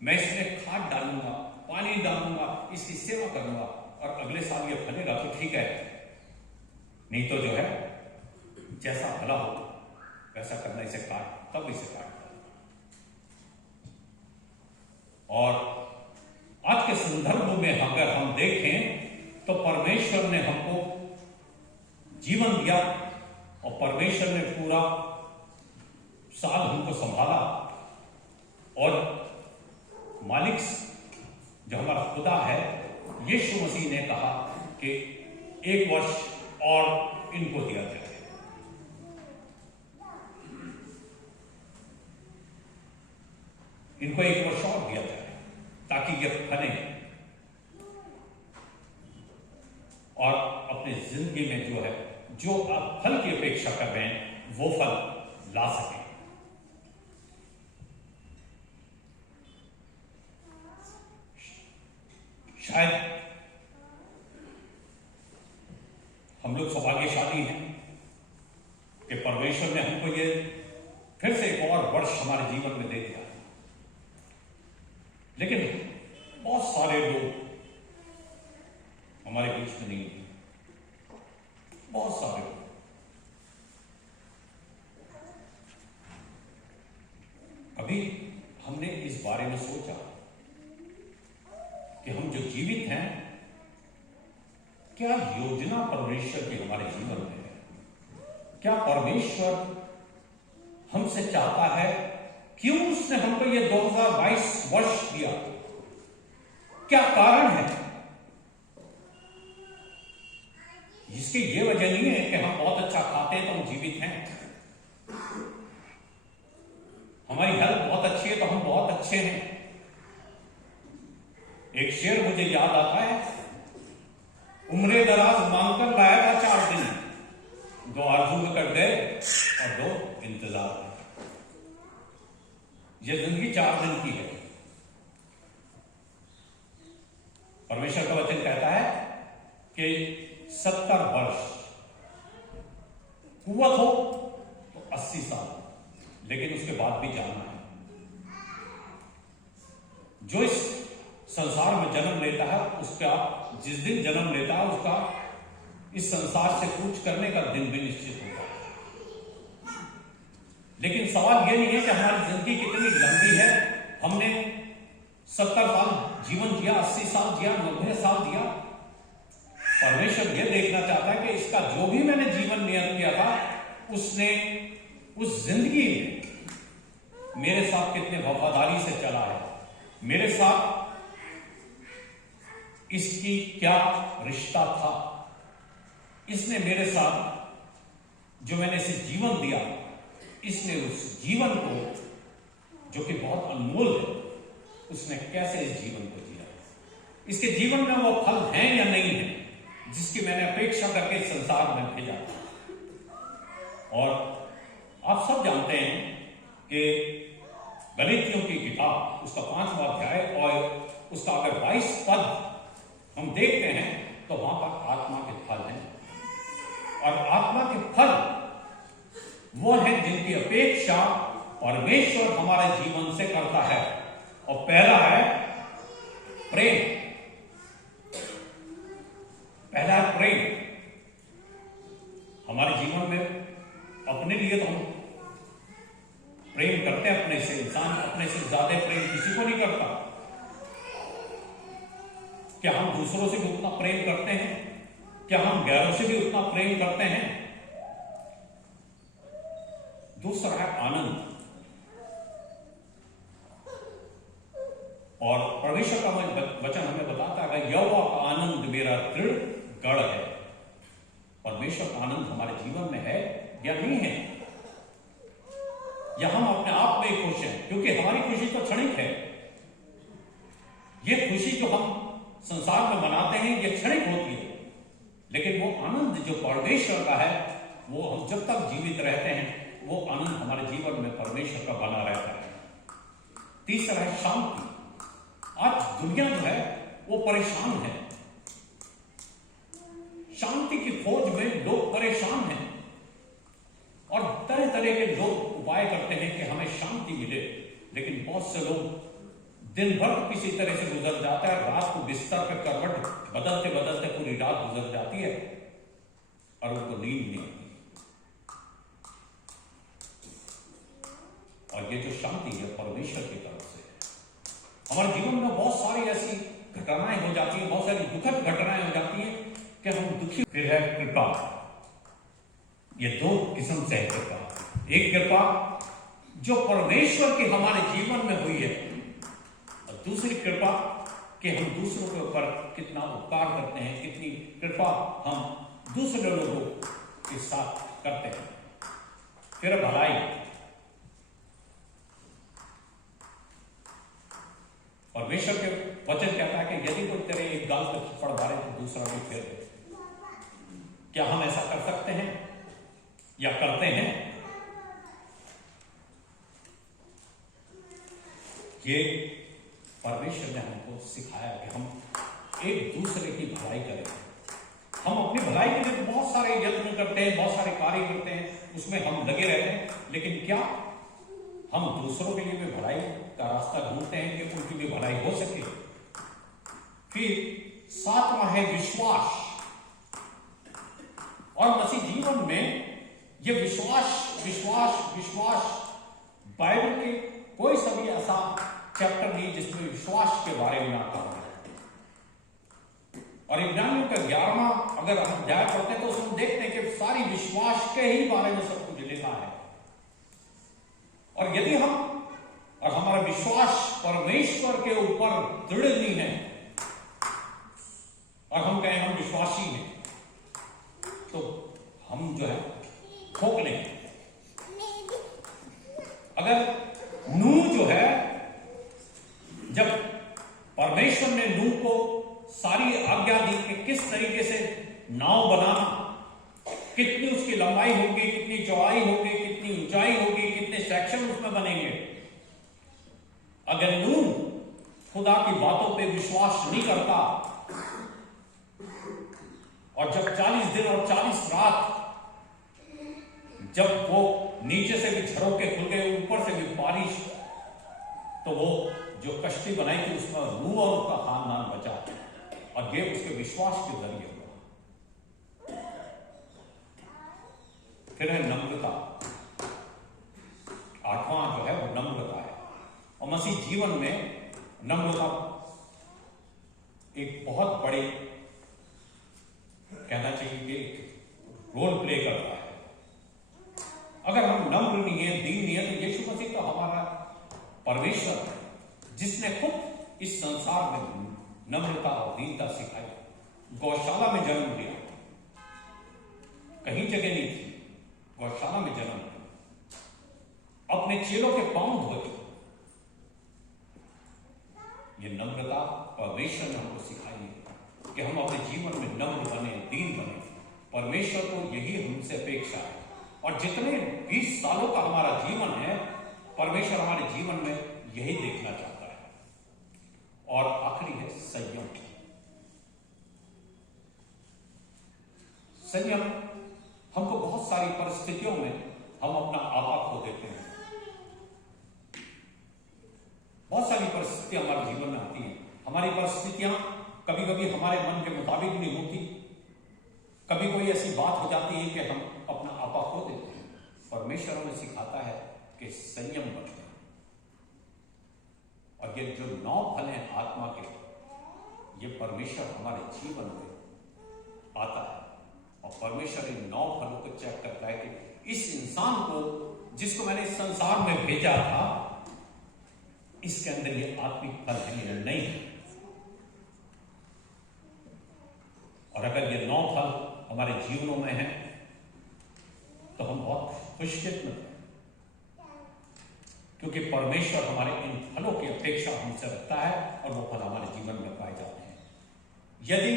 मैं इसमें खाद डालूंगा, पानी डालूंगा, इसकी सेवा करूंगा और अगले साल ये फलेगा तो ठीक है, नहीं तो जो है जैसा भला हो वैसा करना, इसे काट, तब इसे काट। और आज के संदर्भ में अगर हम देखें तो परमेश्वर ने हमको जीवन दिया और परमेश्वर ने पूरा साल हमको संभाला। और मालिक जो हमारा खुदा है, यीशु मसीह ने कहा कि 1 वर्ष और इनको दिया जाए। इनको 1 वर्ष और दिया जाए ताकि ये फले और अपनी जिंदगी में जो है, जो आप फल की अपेक्षा कर रहे हैं वो फल ला सकें। शायद हम लोग सौभाग्यशाली हैं कि परमेश्वर ने हमको ये फिर से एक और वर्ष हमारे जीवन में दे दिया। लेकिन बहुत सारे लोग हमारे बीच में नहीं हैं, बहुत सारे लोग। कभी हमने इस बारे में सोचा कि हम जो जीवित हैं, क्या योजना परमेश्वर की हमारे जीवन में है? क्या परमेश्वर हमसे चाहता है? क्यों उसने हमको ये 2022 वर्ष दिया? क्या कारण है? इसकी ये वजह नहीं है कि हम बहुत अच्छा खाते हैं तो हम जीवित हैं, हमारी हेल्थ बहुत अच्छी है तो हम बहुत अच्छे हैं। एक शेर मुझे याद आता है, उम्रे दराज मांगकर लाया था 4 दिन, 2 आरज़ू कर गए और 2 इंतजार में। ये जिंदगी 4 दिन की है। परमेश्वर का वचन कहता है कि 70 वर्ष कुव्वत हो तो 80 साल, लेकिन उसके बाद भी जाना है। जो इस संसार में जन्म लेता है उसका, जिस दिन जन्म लेता है उसका इस संसार से कूच करने का दिन भी निश्चित होता है। लेकिन सवाल यह नहीं है कि हमारी जिंदगी कितनी लंबी है, हमने 70 साल जीवन जिया, 80 साल जिया, 90 साल जिया। परमेश्वर यह देखना चाहता है कि इसका जो भी मैंने जीवन नियत किया था, उसने उस जिंदगी में मेरे साथ कितने वफादारी से चला है, मेरे साथ इसकी क्या रिश्ता था, इसने मेरे साथ जो मैंने इसे जीवन दिया, इसने उस जीवन को जो कि बहुत अनमोल है, उसने कैसे इस जीवन को जिया, इसके जीवन में वो फल हैं या नहीं है जिसकी मैंने अपेक्षा करके संसार में भेजा। और आप सब जानते हैं कि गलातियों की किताब उसका 5वां अध्याय और उसका अगर 22 पद हम देखते हैं तो वहां पर आत्मा के फल हैं, और आत्मा के फल वो हैं जिनकी अपेक्षा परमेश्वर हमारे जीवन से करता है। और पहला है प्रेम, पहला है प्रेम। हमारे जीवन में अपने लिए तो हम प्रेम करते हैं अपने से, इंसान अपने से ज्यादा प्रेम किसी को नहीं करता। क्या हम दूसरों से भी उतना प्रेम करते हैं? क्या हम गैरों से भी उतना प्रेम करते हैं? दूसरा है आनंद, और परमेश्वर का वचन हमें बताता है कि यहोवा का आनंद मेरा दृढ़ गढ़ है। परमेश्वर का आनंद हमारे जीवन में है या नहीं है, या हम अपने आप में खुश हैं? क्योंकि हमारी खुशी तो क्षणिक है। ये खुशी जो हम संसार में मनाते हैं ये क्षणिक होती है, लेकिन वो आनंद जो परमेश्वर का है वो हम जब तक जीवित रहते हैं वो आनंद हमारे जीवन में परमेश्वर का बना रहता है। तीसरा है शांति। आज दुनिया जो है वो परेशान है, शांति की खोज में लोग परेशान हैं और तरह तरह के लोग उपाय करते हैं कि हमें शांति मिले, लेकिन बहुत से लोग दिन भर किसी तरह से गुजर जाता है, रात को बिस्तर पर करवट बदलते बदलते पूरी रात गुजर जाती है और उनको नींद नहीं आती। और ये जो शांति है परमेश्वर की तरफ से है। हमारे जीवन में बहुत सारी ऐसी घटनाएं हो जाती हैं, बहुत सारी दुखद घटनाएं हो जाती हैं कि हम दुखी। फिर है कृपा। ये दो किस्म से है कृपा। एक कृपा जो परमेश्वर की हमारे जीवन में हुई है, और दूसरी कृपा कि हम दूसरों के ऊपर कितना उपकार करते हैं, कितनी कृपा हम दूसरे लोगों के साथ करते हैं। फिर भलाई। परमेश्वर के वचन कहता है कि यदि कोई तेरे एक गाल पर थप्पड़ मारे तो दूसरा भी फेर दे। क्या हम ऐसा कर सकते हैं या करते हैं? ये परमेश्वर ने हमको सिखाया कि हम एक दूसरे की भलाई करें। हम अपनी भलाई के लिए बहुत सारे यत्न करते हैं, बहुत सारे कार्य करते हैं, उसमें हम लगे रहते हैं, लेकिन क्या हम दूसरों के लिए भी भलाई का रास्ता ढूंढते हैं कि उनकी भी भलाई हो सके? फिर 7वां है विश्वास। और मसीह जीवन में ये विश्वास विश्वास विश्वास, बाइबल के कोई सभी ऐसा चैप्टर नहीं जिसमें विश्वास के बारे में आता है। और इब्रानियों का 11वां अगर हम अध्याय पढ़ते हैं तो उसमें देखते हैं कि सारी विश्वास के ही बारे में सब कुछ लिखा है। और यदि हम और हमारा विश्वास परमेश्वर के ऊपर दृढ़ नहीं है और हम कहें हम विश्वासी हैं, तो हम जो है ठोक लेंगे। अगर नूह जो है, जब परमेश्वर ने नूह को सारी आज्ञा दी कि किस तरीके से नाव बनाना, कितनी उसकी लंबाई होगी, कितनी चौड़ाई होगी, कितनी ऊंचाई होगी, कितने सेक्शन उसमें बनेंगे, अगर नूह खुदा की बातों पे विश्वास नहीं करता और जब 40 दिन और 40 रात जब वो नीचे से भी झरोके खुल गए, ऊपर से भी बारिश, तो वो जो कश्ती बनाई थी उसमें नूह और उसका खानदान बचा, और ये उसके विश्वास के जरिए हुआ। फिर है नम्रता। 8वां जो है वो नम्रता है। और मसीह जीवन में नम्रता एक बहुत बड़ी, कहना चाहिए कि रोल प्ले करता है। अगर हम नम्र नहीं है, दीन नहीं है, तो यीशु मसीह तो हमारा परमेश्वर जिसने खुद इस संसार में नम्रता और दीनता सिखाई, गौशाला में जन्म दिया, कहीं जगह नहीं थी, गौशाला में जन्म दिया, अपने चेलों के पांव धोए। ये नम्रता परमेश्वर ने हमको सिखाई है कि हम अपने जीवन में नम्र बने, दीन बने। परमेश्वर को यही हमसे अपेक्षा है। और जितने 20 सालों का हमारा जीवन है, परमेश्वर हमारे जीवन में यही देखना चाहता है। और आखिरी है संयम। संयम, हमको बहुत सारी परिस्थितियों में हम अपना आपा खो देते हैं। बहुत सारी परिस्थितियां हमारे जीवन में आती हैं। हमारी परिस्थितियां कभी कभी हमारे मन के मुताबिक नहीं होती। कभी कोई ऐसी बात हो जाती है कि हम अपना आपा खो देते हैं। परमेश्वर हमें सिखाता है कि संयम बरतें। और ये जो 9 फल हैं आत्मा के, ये परमेश्वर हमारे जीवन में आता है। और परमेश्वर इन 9 फलों को चेक करता है कि इस इंसान को, जिसको मैंने इस संसार में भेजा था, इसके अंदर ये आत्मिक फल है या नहीं है। और अगर ये 9 फल हमारे जीवनों में हैं तो हम बहुत खुशकिस्मत हैं, क्योंकि परमेश्वर हमारे इन फलों की अपेक्षा हमसे रखता है और वो फल हमारे जीवन में पाए जाते हैं। यदि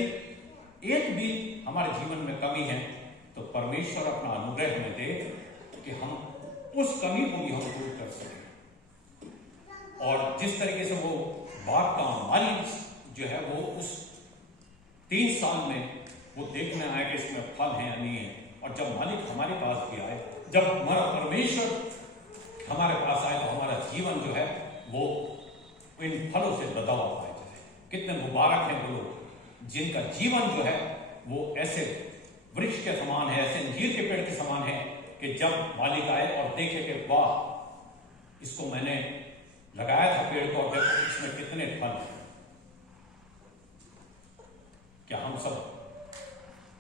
एक भी हमारे जीवन में कमी है तो परमेश्वर अपना अनुग्रह हमें दे कि हम उस कमी को भी हम दूर कर सकें। और जिस तरीके से वो बाग का मालिक जो है वो उस 3 साल में वो देखने आए कि इसमें फल है या नहीं है। और जब मालिक हमारे पास भी आए, जब हमारा परमेश्वर हमारे पास आए, तो हमारा जीवन जो है वो इन फलों से बदला हुआ पाया जाए। कितने मुबारक हैं वो लोग जिनका जीवन जो है वो ऐसे वृक्ष के समान है, ऐसे अंजीर के पेड़ के समान है कि जब मालिक आए और देखे कि वाह, इसको मैंने लगाया था पेड़ को और देखो इसमें कितने फल हैं। क्या हम सब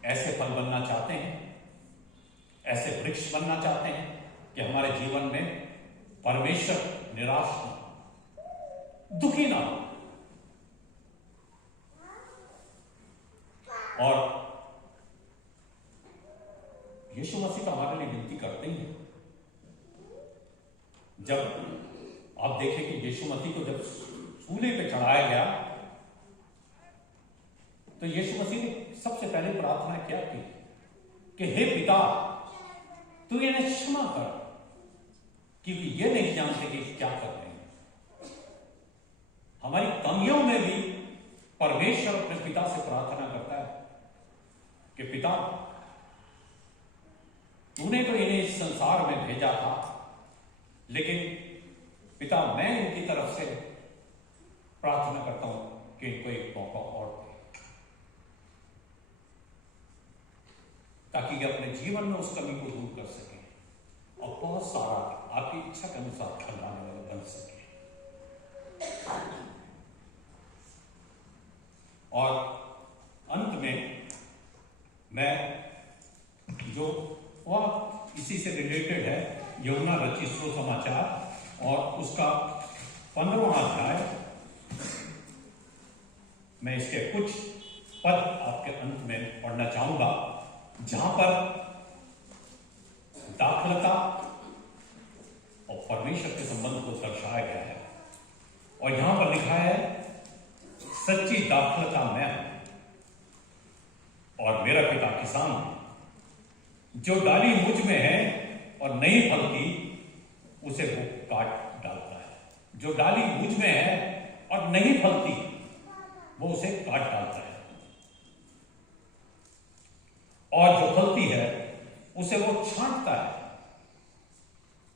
ऐसे फल बनना चाहते हैं? ऐसे वृक्ष बनना चाहते हैं कि हमारे जीवन में परमेश्वर निराश ना, दुखी ना हो। और यीशु मसीह तो हमारे लिए विनती करते ही हैं। जब आप देखें कि यीशु मसीह को जब सूले पे चढ़ाया गया तो यीशु मसीह ने सबसे पहले प्रार्थना क्या की कि हे पिता, तू इन्हें क्षमा कर, क्योंकि ये नहीं जानते कि क्या कर रहे हैं। हमारी कमियों में भी परमेश्वर अपने पिता से प्रार्थना करता है कि पिता, तूने तो इन्हें इस संसार में भेजा था, लेकिन पिता मैं इनकी तरफ से प्रार्थना करता हूं कि इनको एक मौका और दे, ताकि ये अपने जीवन में उस कमी को दूर कर सके और बहुत सारा आपकी इच्छा के अनुसार फल लाने वाले बन सके। और अंत में मैं जो वह इसी से रिलेटेड है, यूहन्ना रचित सुसमाचार और उसका 15वां अध्याय, मैं इसके कुछ पद आपके अंत में पढ़ना चाहूंगा, जहां पर दाखलता और परमेश्वर के संबंध को दर्शाया गया है। और यहां पर लिखा है, सच्ची दाखलता मैं हूं और मेरा पिता किसान है। जो डाली मुझ में है और नहीं फलती उसे वो काट डालता है। जो डाली मुझ में है और नहीं फलती वो उसे काट डालता है, और जो फलती है उसे वो छांटता है।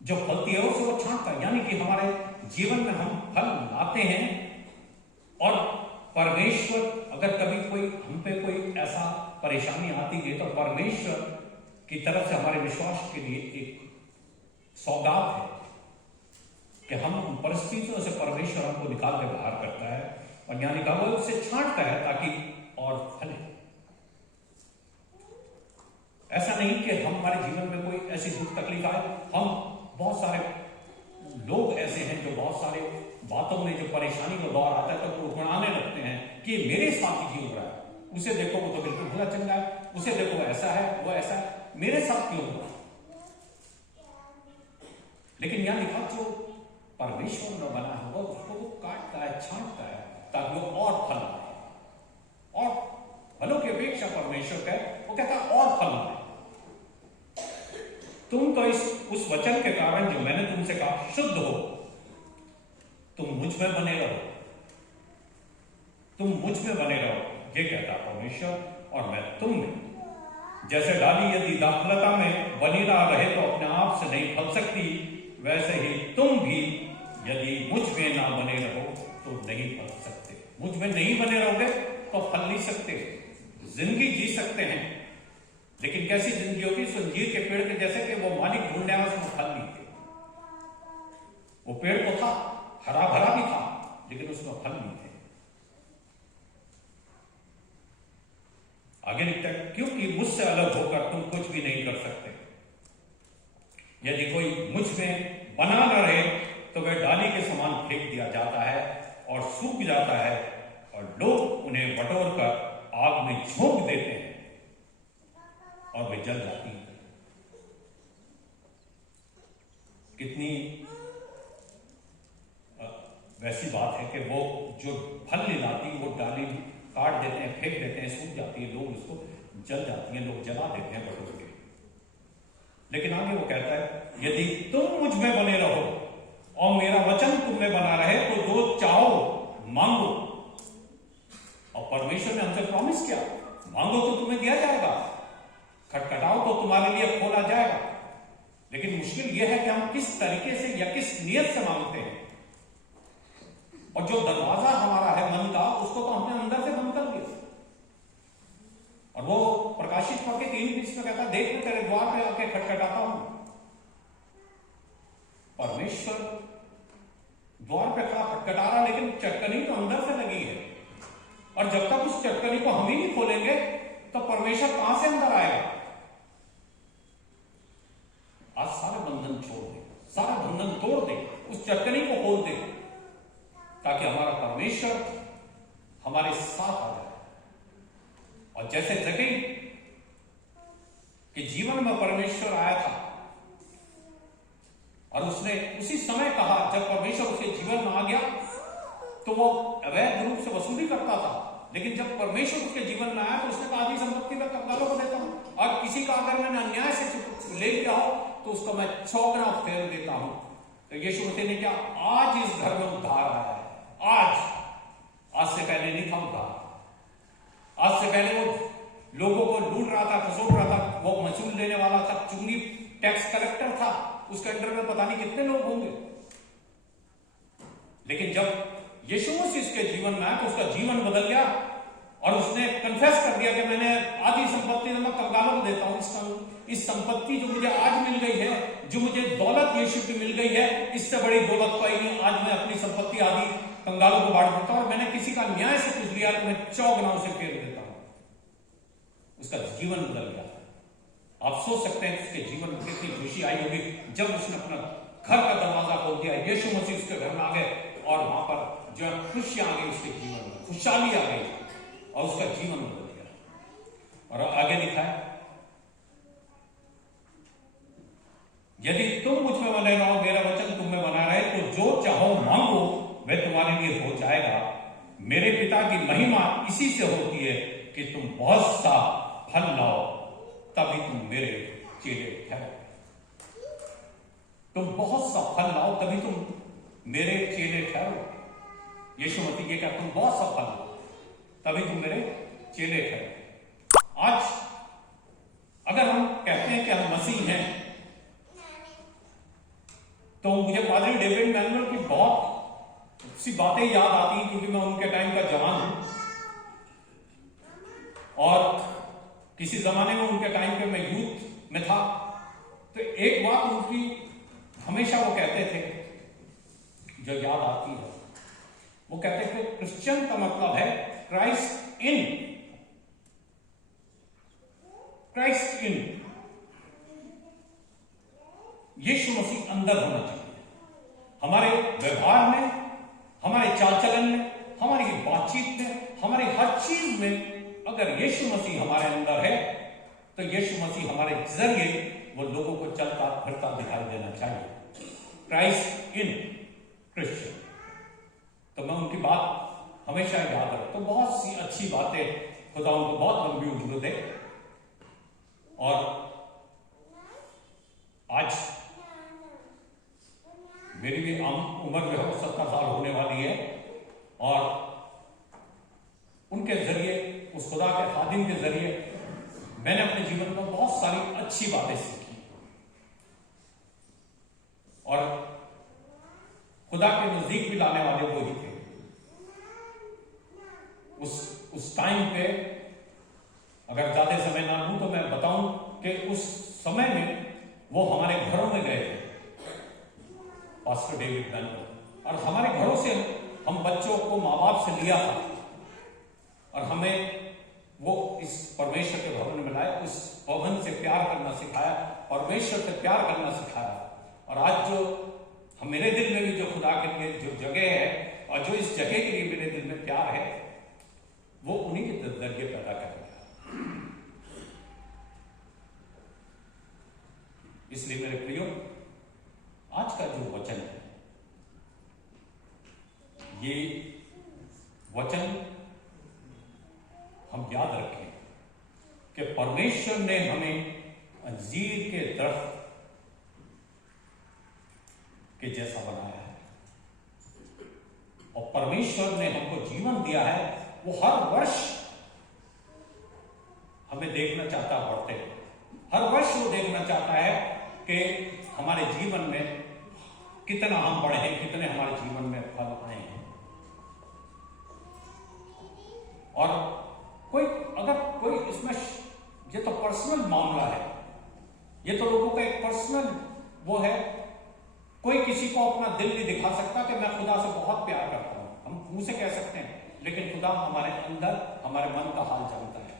जो फलती है उसे वो छांटता है, यानी कि हमारे जीवन में हम फल लाते हैं और परमेश्वर, अगर कभी कोई हम पे कोई ऐसा परेशानी आती है तो परमेश्वर की तरफ से हमारे विश्वास के लिए एक सौगात है कि हम उन परिस्थितियों से परमेश्वर हमको निकाल के बाहर करता है और यानी कि वो उसे छांटता है ताकि और फले। ऐसा नहीं कि हम हमारे जीवन में कोई ऐसी दुख तकलीफ आए, हम बहुत सारे लोग ऐसे हैं जो बहुत सारे बातों में जो परेशानी का दौर आता है तो वो गुणाने लगते हैं कि मेरे साथ ही क्यों हो रहा है, उसे देखो वो तो बिल्कुल भला चंगा है, उसे देखो ऐसा है वो ऐसा है, मेरे साथ क्यों हो रहा है। लेकिन यहां लिखा जो परमेश्वर ने बना है वो उसको वो काटता है, छांटता है ताकि वो और फल आए, और फलों की अपेक्षा परमेश्वर का वो कहता है और फल आए। तुम तो उस वचन के कारण जो मैंने तुमसे कहा शुद्ध हो, तुम मुझ में बने रहो, तुम मुझ में बने रहो, ये कहता परमेश्वर, और मैं तुम में। जैसे डाली यदि दाखलता में बनी ना रहे तो अपने आप से नहीं फल सकती, वैसे ही तुम भी यदि मुझ में ना बने रहो तो नहीं फल सकते। मुझ में नहीं बने रहोगे तो फल नहीं सकते। जिंदगी जी सकते हैं, लेकिन कैसी जिंदगी होगी? अंजीर के पेड़ के जैसे कि वो मालिक ढूंढने आया, उसमें फल नहीं थे। वो पेड़ तो था, हरा भरा भी था, लेकिन उसमें फल नहीं थे। आगे लिखता है, क्योंकि मुझसे अलग होकर तुम कुछ भी नहीं कर सकते। यदि कोई मुझ में बना न रहे तो वह डाली के समान फेंक दिया जाता है और सूख जाता है, और लोग उन्हें बटोर कर आग में झोंक देते हैं और वे जल जाती हैं। कितनी वैसी बात है कि वो जो फल ले लाती वो डाली काट देते हैं, फेंक देते हैं, सूख जाती है, लोग उसको जल जाती हैं, लोग जला देते हैं बटोर के। लेकिन आगे वो कहता है, यदि तुम मुझ में बने रहो और मेरा वचन तुम में बना रहे तो जो चाहो मांगो। और परमेश्वर ने हमसे प्रॉमिस किया, मांगो तो तुम्हें दिया जाएगा, खटखटाओ तो तुम्हारे लिए खोला जाएगा। लेकिन मुश्किल यह है कि हम किस तरीके से या किस नियत से मांगते हैं। और जो दरवाजा हमारा है मन का, उसको तो हमने अंदर से बंद कर दिया। और वो प्रकाशित वाक्य 3:20 में कहता, देख मैं तेरे द्वार पे आके खटखटाता हूं। परमेश्वर द्वार पे खड़ा खटखटा रहा, लेकिन चटकनी तो अंदर से लगी है, और जब तक उस चटकनी को हम ही नहीं खोलेंगे तो परमेश्वर कहां से अंदर आएगा। आज सारे बंधन छोड़ दे, सारा बंधन तोड़ दे, उस चटकनी को खोल दे, ताकि हमारा परमेश्वर हमारे साथ आ जाए। और जैसे जगह कि जीवन में परमेश्वर आया था, और उसने उसी समय कहा जब परमेश्वर उसके जीवन में आ गया तो वो अवैध रूप से वसूली करता था। लेकिन जब परमेश्वर उसके जीवन में आया तो उसने कहा, आधी संपत्ति मैं कंगालों को देता हूं, और किसी का अगर मैंने अन्याय से ले लिया हो तो उसको मैं 6 गुना फेर देता हूं। तो यीशु मसीह ने क्या, आज इस घर में उद्धार आया है। आज से पहले नहीं था उद्धार। आज से पहले वो लोगों को लूट रहा था, खसोट रहा था, वो महसूल लेने वाला था, चुंगी टैक्स कलेक्टर था, उसके अंडर में पता नहीं कितने लोग होंगे। लेकिन जब यीशु मसीह उसके जीवन में आया तो उसका जीवन बदल गया, और उसने कन्फेस कर दिया कि मैंने आधी संपत्ति मैं कंगालों को देता हूं। इस संपत्ति जो मुझे आज मिल गई है, जो मुझे दौलत यीशु की मिल गई है, इससे बड़ी दौलत पाई नहीं। आज मैं अपनी संपत्ति आधी कंगालों को बांट देता हूं, और मैंने किसी का न्याय से कुछ लिया तो मैं 4 गुना उसे फेर देता हूं। उसका जीवन बदल गया। आप सोच सकते हैं उसके जीवन में कितनी खुशी आई होगी जब उसने अपना घर का दरवाजा खोल दिया, यीशु मसीह उसके घर में आ गए, और वहां पर जो है खुशियां आ गई, उसके जीवन में खुशहाली आ गई, और उसका जीवन बदल गया। और आगे लिखा है, यदि तुम मुझ में बने रहो, मेरा वचन तुम में बना रहे, तो जो चाहो मांगो वह तुम्हारे लिए हो जाएगा। मेरे पिता की महिमा इसी से होती है कि तुम बहुत सा फल लाओ, तभी तुम मेरे चेले ठहरो। तुम बहुत सा फल लाओ, तभी तुम मेरे चेले ठहरो। यीशु मसीह ये कहता, तुम बहुत सा फल लाओ, तभी तुम मेरे चेले ठहरो। आज अगर हम कहते हैं कि हम मसीह हैं, तो मुझे पादरी डेविड मैनुअल की बहुत सी बातें याद आती हैं, क्योंकि मैं उनके टाइम का जवान हूं, और किसी जमाने में उनके टाइम पे मैं यूथ में था। तो एक बात उनकी हमेशा वो कहते थे जो याद आती है, वो कहते थे क्रिश्चियन का मतलब है क्राइस्ट इन, क्राइस्ट इन, यीशु मसीह अंदर होना चाहिए। हमारे व्यवहार में, हमारे चाल चलन में, हमारी बातचीत में, हमारी हर चीज में अगर यीशु मसीह हमारे अंदर है तो यीशु मसीह हमारे जरिए वो लोगों को चलता फिरता दिखाई देना चाहिए। Christ in Christian. तो मैं उनकी बात हमेशा याद रखता हूं। बहुत सी अच्छी बातें, खुदा उनको बहुत लंबी उम्र दे। और आज मेरी भी उम्र जो है 70 साल होने वाली है और उनके जरिए, उस खुदा के खादिम के जरिए मैंने अपने जीवन में बहुत सारी अच्छी बातें सीखी और खुदा के नजदीक भी लाने वाले वो ही थे। उस टाइम पे अगर ज्यादा समय ना लूं तो मैं बताऊं कि उस समय में वो हमारे घरों में गए थे, पास्टर डेविड बैन, और हमारे घरों से हम बच्चों को माँ बाप से लिया था और हमें वो इस परमेश्वर के भवन में लाए, उस भवन से प्यार करना सिखाया, परमेश्वर से प्यार करना सिखाया। और आज जो मेरे दिल में भी जो खुदा के लिए जो जगह है और जो इस जगह के लिए मेरे दिल में प्यार है, वो उन्हीं के जरिए पैदा कर दिया। इसलिए मेरे प्रियो, आज का जो वचन है, ये वचन हम याद रखें कि परमेश्वर ने हमें अंजीर के दरख्त के जैसा बनाया है और परमेश्वर ने हमको जीवन दिया है। वो हर वर्ष हमें देखना चाहता है बढ़ते, हर वर्ष वो देखना चाहता है कि हमारे जीवन में कितना हम बढ़े हैं, कितने हमारे जीवन में फल आए हैं। और अगर कोई इसमें, ये तो पर्सनल मामला है, ये तो लोगों का एक पर्सनल वो है। कोई किसी को अपना दिल नहीं दिखा सकता कि मैं खुदा से बहुत प्यार करता हूं। हम मुंह से कह सकते हैं, लेकिन खुदा हमारे अंदर, हमारे मन का हाल जानता है।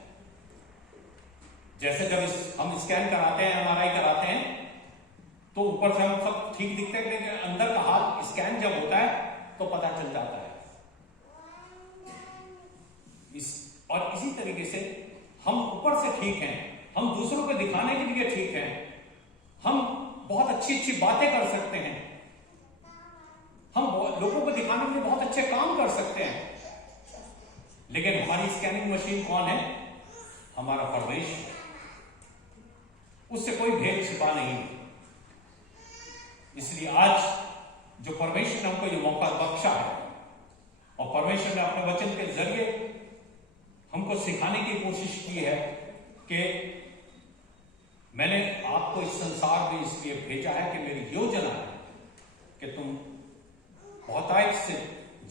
जैसे जब हम स्कैन कराते हैं, MRI कराते हैं, तो ऊपर से हम सब ठीक दिखते हैं, लेकिन अंदर का हाल स्कैन जब होता है तो पता चल जाता है। और इसी तरीके से हम ऊपर से ठीक हैं, हम दूसरों को दिखाने के लिए ठीक हैं, हम बहुत अच्छी अच्छी बातें कर सकते हैं, हम लोगों को दिखाने के लिए बहुत अच्छे काम कर सकते हैं, लेकिन हमारी स्कैनिंग मशीन कौन है? हमारा परमेश्वर। उससे कोई भेद छिपा नहीं है। इसलिए आज जो परमेश्वर ने हमको ये मौका बख्शा है और परमेश्वर ने अपने वचन के जरिए हमको सिखाने की कोशिश की है कि मैंने आपको इस संसार में इसलिए भेजा है कि मेरी योजना है कि तुम बहुतायत से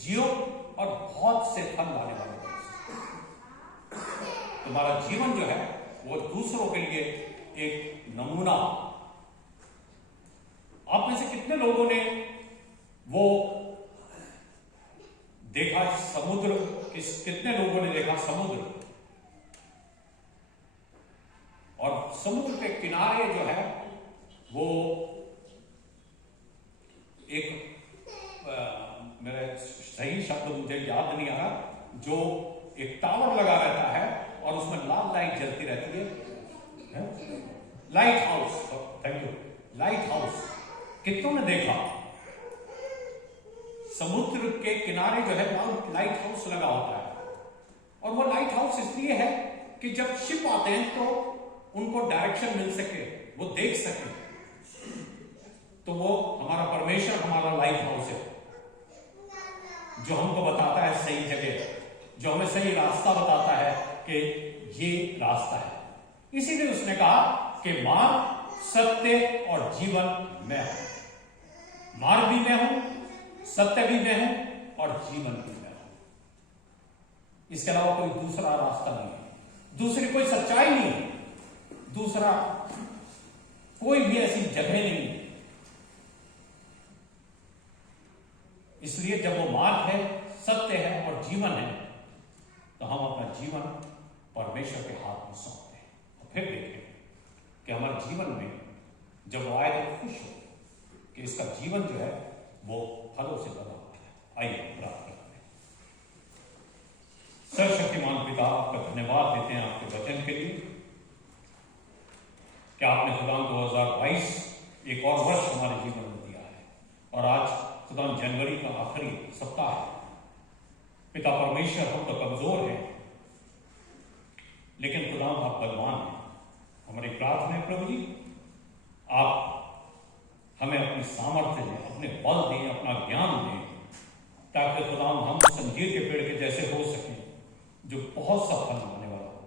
जियो और बहुत से फल लाने वाले बनो। तुम्हारा जीवन जो है वो दूसरों के लिए एक नमूना। आप में से कितने लोगों ने वो देखा समुद्र, कितने लोगों ने देखा समुद्र, और समुद्र के किनारे जो है वो एक मेरे सही शब्द मुझे याद नहीं आ रहा, जो एक टावर लगा रहता है और उसमें लाल लाइट जलती रहती है, light house. Thank you, light house. कितनों ने देखा? समुद्र के किनारे जो है लाइट हाउस लगा होता है, और वो लाइट हाउस इसलिए है कि जब शिप आते हैं तो उनको डायरेक्शन मिल सके, वो देख सके। तो वो हमारा परमेश्वर हमारा लाइट हाउस है, जो हमको बताता है सही जगह, जो हमें सही रास्ता बताता है कि ये रास्ता है। इसीलिए उसने कहा कि मार्ग, सत्य और जीवन मैं हूं। मार्ग भी मैं हूं, सत्य भी मैं हूं और जीवन भी मैं हूं। इसके अलावा कोई दूसरा रास्ता नहीं है, दूसरी कोई सच्चाई नहीं है, दूसरा कोई भी ऐसी जगह नहीं है। इसलिए जब वो मार्ग है, सत्य है और जीवन है, तो हम अपना जीवन परमेश्वर के हाथ में सौंपते हैं और फिर देखें कि हमारे जीवन में जब वो आए तो खुश हो कि इसका जीवन जो है वो फलों से भरा हुआ है। आइए प्रार्थना करें। सर्वशक्तिमान पिता, आपका धन्यवाद देते हैं आपके वचन के लिए कि आपने खुदा 2022 एक और वर्ष हमारे जीवन में दिया है और आज खुदा जनवरी का आखिरी सप्ताह है। पिता परमेश्वर, हम तो कमजोर हैं, लेकिन खुदा आप बलवान हैं। हमारी प्रार्थना है प्रभु जी, आप हमें अपनी सामर्थ्य दें, अपने बल दें, अपना ज्ञान दें, ताकि खुदा हम उस अंजीर के पेड़ के जैसे हो सकें जो बहुत सा फल लाने वाला हो।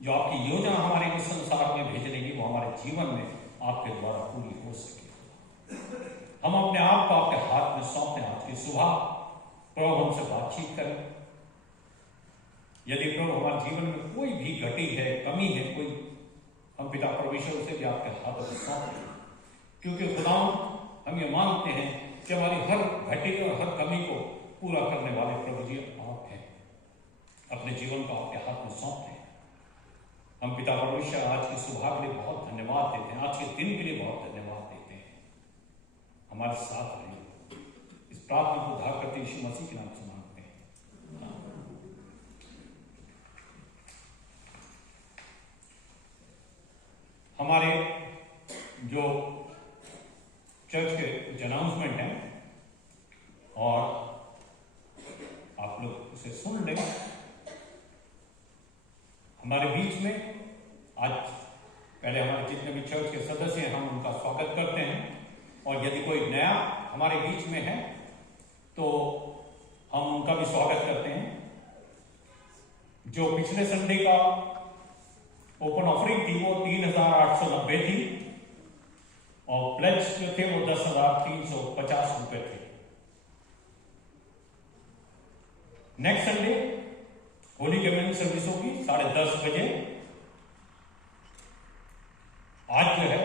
जो आपकी योजना हमारे इस संसार में भेजने की, वो हमारे जीवन में आपके द्वारा पूरी हो सके। हम अपने आप को आपके हाथ में सौंपते हैं। आज की सुबह प्रभु हमसे बातचीत करें। यदि प्रभु हमारे जीवन में कोई भी घटी है, कमी है कोई, हम पिता परमेश्वर से भी आपके हाथों में सौंपते हैं, क्योंकि खुदा हम ये मानते हैं कि हमारी हर घटी और हर कमी को पूरा करने वाले प्रभु जी आप हैं। अपने जीवन को आपके हाथ में सौंपते हैं। हम पिता परमेश्वर आज की सुबह के लिए बहुत धन्यवाद देते हैं, आज के दिन के लिए बहुत धन्यवाद देते हैं। हमारे साथ रहिए। इस प्रार्थना को उद्धार करते यीशु मसीह के नाम से मांगते हैं। हमारे जो चर्च के कुछ अनाउंसमेंट हैं और आप लोग उसे सुन लें। हमारे बीच में आज पहले हमारे जितने भी चर्च के सदस्य हैं, हम उनका स्वागत करते हैं। और यदि कोई नया हमारे बीच में है तो हम उनका भी स्वागत करते हैं। जो पिछले संडे का ओपन ऑफरिंग थी वो 3,890 थी और प्लेज जो थे वो 10,350 रुपए थे। Next Sunday Holi community service होगी 10:30 बजे। आज जो है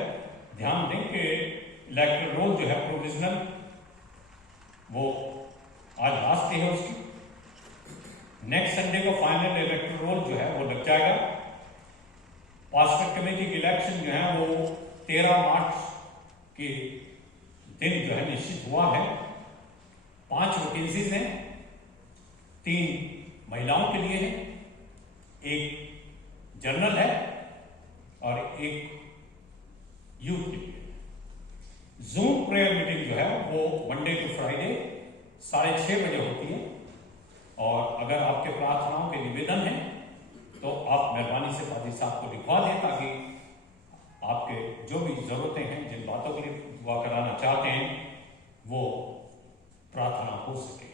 ध्यान दें कि इलेक्ट्रल रोल जो है प्रोविजनल, वो आज लास्ट डे है उसकी। नेक्स्ट संडे को फाइनल इलेक्ट्रल रोल जो है वो लग जाएगा। पास्टर कमेटी की इलेक्शन जो है वो 13 मार्च के दिन जो है निश्चित हुआ है। 5 वैकेंसीज हैं, 3 महिलाओं के लिए है, 1 जनरल है और 1 यूथ के लिए। जूम प्रेयर मीटिंग जो है वो मंडे टू फ्राइडे 6:30 बजे होती है। और अगर आपके प्रार्थनाओं के निवेदन हैं तो आप मेहरबानी से पादी साहब को लिखवा दें, ताकि आपके जो भी जरूरतें हैं, जिन बातों के लिए दुआ कराना चाहते हैं, वो प्रार्थना हो सके।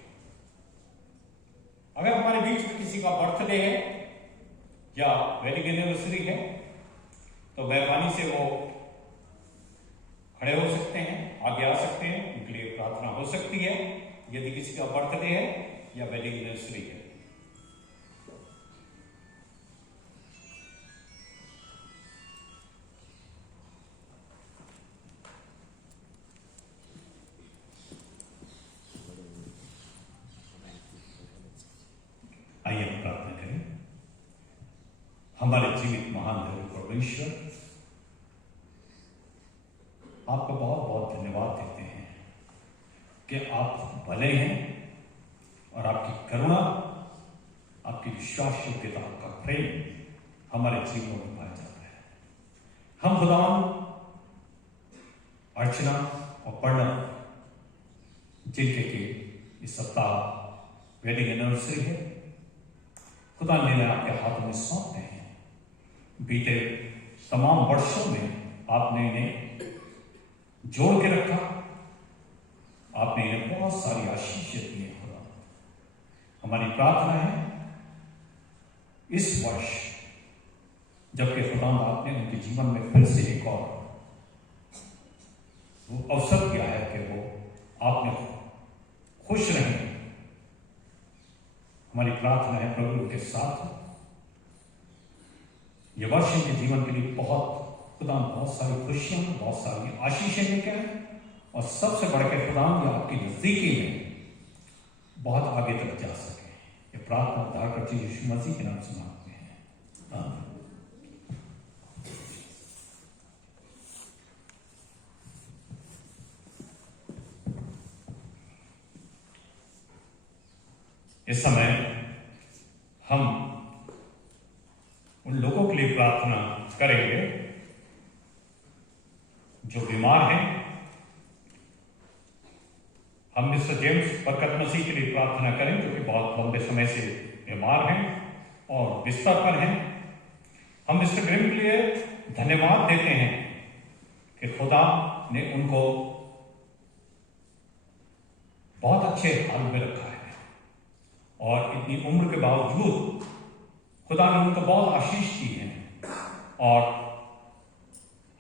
अगर हमारे बीच में किसी का बर्थडे है या वेडिंग एनिवर्सरी है तो मेहरबानी से वो खड़े हो सकते हैं, आगे आ सकते हैं, उनके लिए प्रार्थना हो सकती है। यदि किसी का बर्थडे है या वेडिंग एनिवर्सरी है। आइए हम प्रार्थना करें। हमारे जीवित महान दैव परमेश्वर, आपको बहुत बहुत धन्यवाद देते हैं कि आप भले हैं और आपकी करुणा, आपकी विश्वास योग्यता, आपका प्रेम हमारे जीवनों में पाया जाता है। हम खुदावन अर्चना और पढ़ना, जिनके के इस सप्ताह वेडिंग एनिवर्सरी है, खुदा ने आपके हाथों में सौंपते हैं। बीते तमाम वर्षों में आपने इन्हें जोड़ के रखा, आपने इन्हें बहुत सारी आशीषें दी हैं। खुदा, हमारी प्रार्थना है इस वर्ष जबकि खुदा आपने उनके जीवन में फिर से एक और वो अवसर किया है कि वो आपने खुश रहें। हमारी प्रार्थना है प्रभु उनके साथ, ये वर्ष के जीवन के लिए खुदा बहुत सारी खुशियां, बहुत सारी आशीषें लेकर आए और सबसे बढ़कर खुदा ये आपकी नजदीकी में बहुत आगे तक जा सके। ये प्रार्थना उद्धार करते यीशु मसीह के नाम से मांगते हैं, आमीन। इस समय हम उन लोगों के लिए प्रार्थना करेंगे जो बीमार हैं। हम मिस्टर जेम्स बरकत मसीह के लिए प्रार्थना करें जो कि बहुत लंबे समय से बीमार हैं और बिस्तर पर हैं। हम मिस्टर ग्रिम के लिए धन्यवाद देते हैं कि खुदा ने उनको बहुत अच्छे हाल में रखा है और इतनी उम्र के बावजूद खुदा ने उनको बहुत आशीष दी है और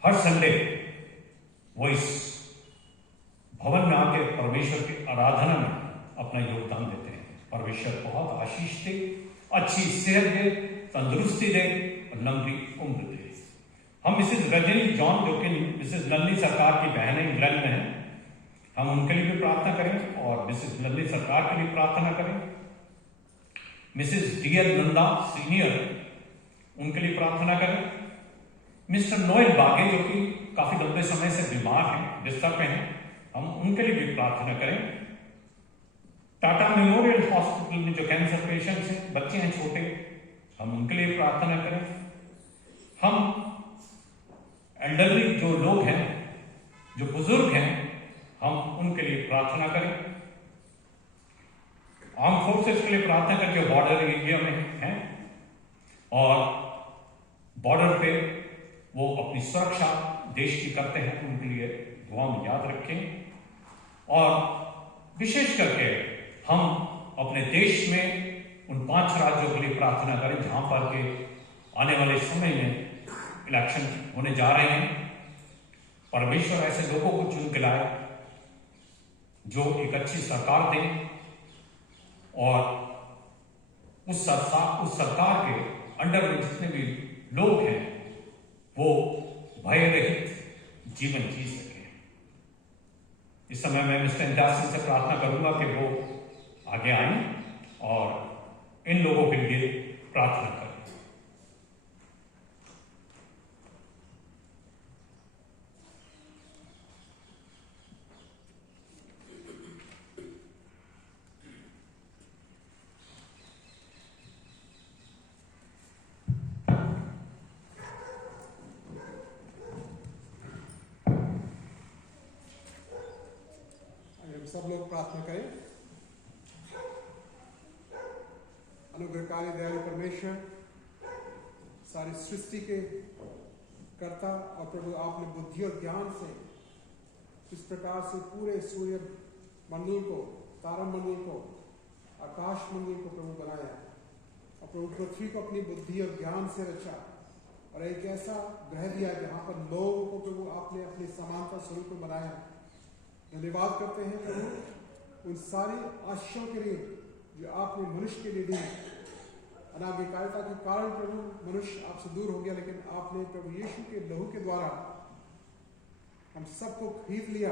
हर संडे वो इस भवन में आके परमेश्वर की आराधना में अपना योगदान देते हैं। परमेश्वर बहुत आशीष दे, अच्छी सेहत दे, तंदुरुस्ती दे और लंबी उम्र दे। हम मिसेज रजनी जॉन जो कि मिसेज लल्ली सरकार की बहन है, इंग्लैंड में है, हम उनके लिए भी प्रार्थना करें और मिसेज लल्ली सरकार के लिए प्रार्थना करें। मिसेज डीएल नंदा सीनियर, उनके लिए प्रार्थना करें। मिस्टर नोएल बागे जो कि काफी लंबे समय से बीमार हैं, बिस्तर पे हैं, हम उनके लिए भी प्रार्थना करें। टाटा मेमोरियल हॉस्पिटल में जो कैंसर पेशेंट्स हैं, बच्चे हैं छोटे, हम उनके लिए प्रार्थना करें। हम एल्डरली जो लोग हैं, जो बुजुर्ग हैं, हम उनके लिए प्रार्थना करें। आर्म फोर्सेस के लिए प्रार्थना करें जो बॉर्डर एरिया में हैं और बॉर्डर पे वो अपनी सुरक्षा देश की करते हैं, उनके लिए दुआ में याद रखें। और विशेष करके हम अपने देश में उन 5 राज्यों के लिए प्रार्थना करें जहां पर के आने वाले समय में इलेक्शन होने जा रहे हैं। परमेश्वर ऐसे लोगों को चुन के लाए जो एक अच्छी सरकार दें और उस सरकार के अंडर में जितने भी लोग हैं वो भय रहित जीवन जी सके। इस समय मैं मिस्टर इंदास सिंह से प्रार्थना करूंगा कि वो आगे आए और इन लोगों के लिए प्रार्थना करें। सब लोग प्रार्थना करें। अनुग्रहकारी दयालु परमेश्वर, सारी सृष्टि के कर्ता और प्रभु, आपने बुद्धि और ज्ञान से इस प्रकार से पूरे सूर्य मंडल को, तारा मंडल को, आकाश मंडल को प्रभु बनाया और प्रभु पृथ्वी को अपनी बुद्धि और ज्ञान से रचा और एक ऐसा ग्रह दिया जहां पर लोगों को प्रभु आपने अपनी समानता स्वरूप में बनाया। धन्यवाद करते हैं प्रभु उन सारी आशीषों के लिए जो आपने मनुष्य के लिए दी। अनाज्ञाकारिता के कारण प्रभु मनुष्य आपसे दूर हो गया, लेकिन आपने प्रभु यीशु के लहू के द्वारा हम सबको खरीद लिया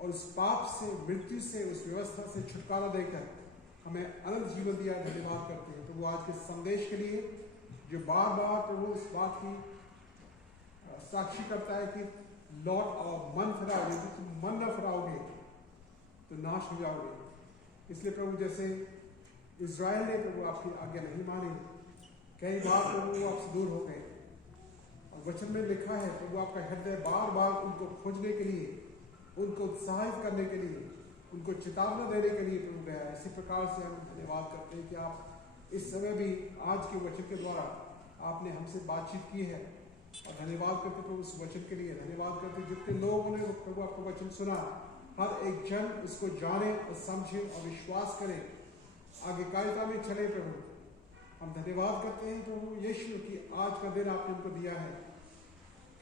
और उस पाप से, मृत्यु से, उस व्यवस्था से छुटकारा देकर हमें अनंत जीवन दिया। धन्यवाद करते हैं प्रभु आज के संदेश के लिए जो बार बार प्रभु इस बात की साक्षी करता है कि लौट और मन फिराओगे, यदि तुम मन न फिराओगे तो नाश हो जाओगे। इसलिए प्रभु जैसे इज़राइल ने प्रभु आपकी आज्ञा नहीं मानी, कई बार प्रभु आपसे दूर हो गए और वचन में लिखा है प्रभु आपका हृदय बार बार उनको खोजने के लिए, उनको उत्साहित करने के लिए, उनको चेतावनी देने के लिए प्रभु गया। इसी प्रकार से हम धन्यवाद करते हैं कि आप इस समय भी आज के वचन के द्वारा आपने हमसे बातचीत की है और धन्यवाद करते प्रभु उस वचन के लिए। धन्यवाद करते जितने लोगों ने प्रभु आपका वचन सुना, हर एक जन उसको जाने और समझे और विश्वास करे, आज्ञाकारिता में चले। प्रभु हम धन्यवाद करते हैं प्रभु यीशु की आज का दिन आपने उनको दिया है,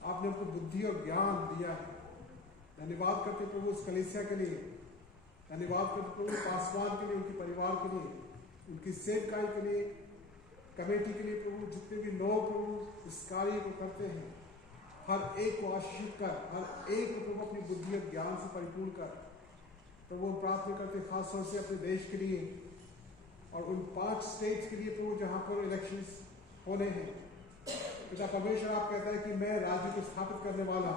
आपने उनको बुद्धि और ज्ञान दिया है। धन्यवाद करते प्रभु उस कलीसिया के लिए, धन्यवाद करते प्रभु पासवान के लिए, उनके परिवार के लिए, उनकी सेवकाई के लिए, कमेटी के लिए प्रभु, जितने भी लोग प्रभु इस कार्य को करते हैं, हर एक को आशीषित कर, हर एक को प्रभु अपनी बुद्धि और ज्ञान से परिपूर्ण कर। प्रभु प्रार्थना करते खास तौर से अपने देश के लिए और उन 5 स्टेट्स के लिए प्रभु जहां पर इलेक्शंस होने हैं। पिता परमेश्वर आप कहता है कि मैं राज्य को स्थापित करने वाला,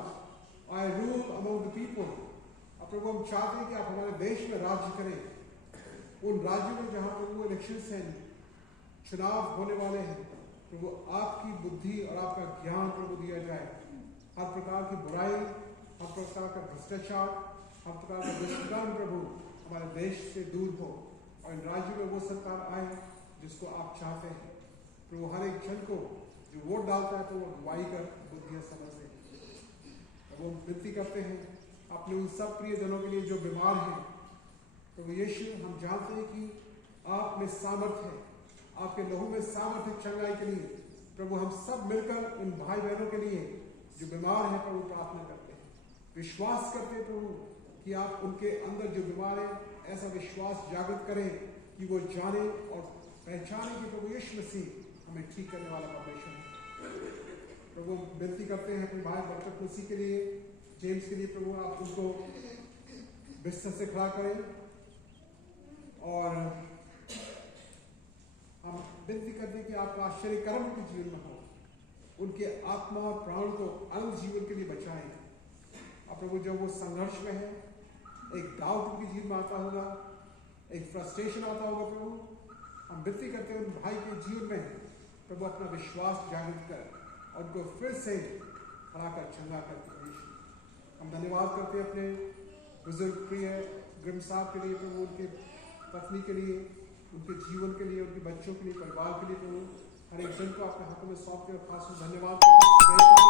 I rule among the people. अब प्रभु हम चाहते हैं कि आप हमारे देश में राज्य करें उन राज्यों में जहां प्रभु इलेक्शंस हैं, चुनाव होने वाले हैं, प्रभु आपकी बुद्धि और आपका ज्ञान प्रभु दिया जाए। हर प्रकार की बुराई, हर प्रकार का भ्रष्टाचार, हर प्रकार का दुष्कर्म प्रभु हमारे देश से दूर हो और इन राज्यों में वो सरकार आए जिसको आप चाहते हैं। प्रभु हर एक जन को जो वोट डालता है तो वो अगुवाई कर बुद्धियां समझ ले। वो विनती करते हैं अपने उन सब प्रिय जनों के लिए जो बीमार हैं। प्रभु यीशु, हम जानते हैं कि आप में सामर्थ्य है, आपके लहू में सामर्थ्य चंगाई के लिए। प्रभु हम सब मिलकर इन भाई बहनों के लिए जो बीमार हैं प्रभु प्रार्थना करते हैं, विश्वास करते हैं प्रभु कि आप उनके अंदर जो बीमार है ऐसा विश्वास जागृत करें कि वो जाने और पहचाने कि प्रभु यीशु मसीह हमें ठीक करने वाला परमेश्वर है। प्रभु विनती करते हैं अपने भाई बरकत मसीह के लिए, जेम्स के लिए प्रभु आप उनको बिस्तर से खड़ा करें और हम विनती करते हैं कि आपका आश्चर्य कर्म उनके जीवन में हो, उनके आत्मा और प्राण को अनंत जीवन के लिए बचाएं। और प्रभु जब वो संघर्ष में है, एक डाउट उनके जीवन में आता होगा, एक फ्रस्ट्रेशन आता होगा, प्रभु हम विनती करते हैं उन भाई के जीवन में प्रभु अपना विश्वास जागृत कर और उनको फिर से खड़ा कर चंगा कर। हम धन्यवाद करते हैं अपने बुजुर्ग प्रिय ग्रिम साहब के लिए प्रभु, उनके पत्नी के लिए, उनके जीवन के लिए, उनके बच्चों के लिए, परिवार के लिए प्रभु हर एक जन को अपने हाथों में सौंपते और खास धन्यवाद करते हैं।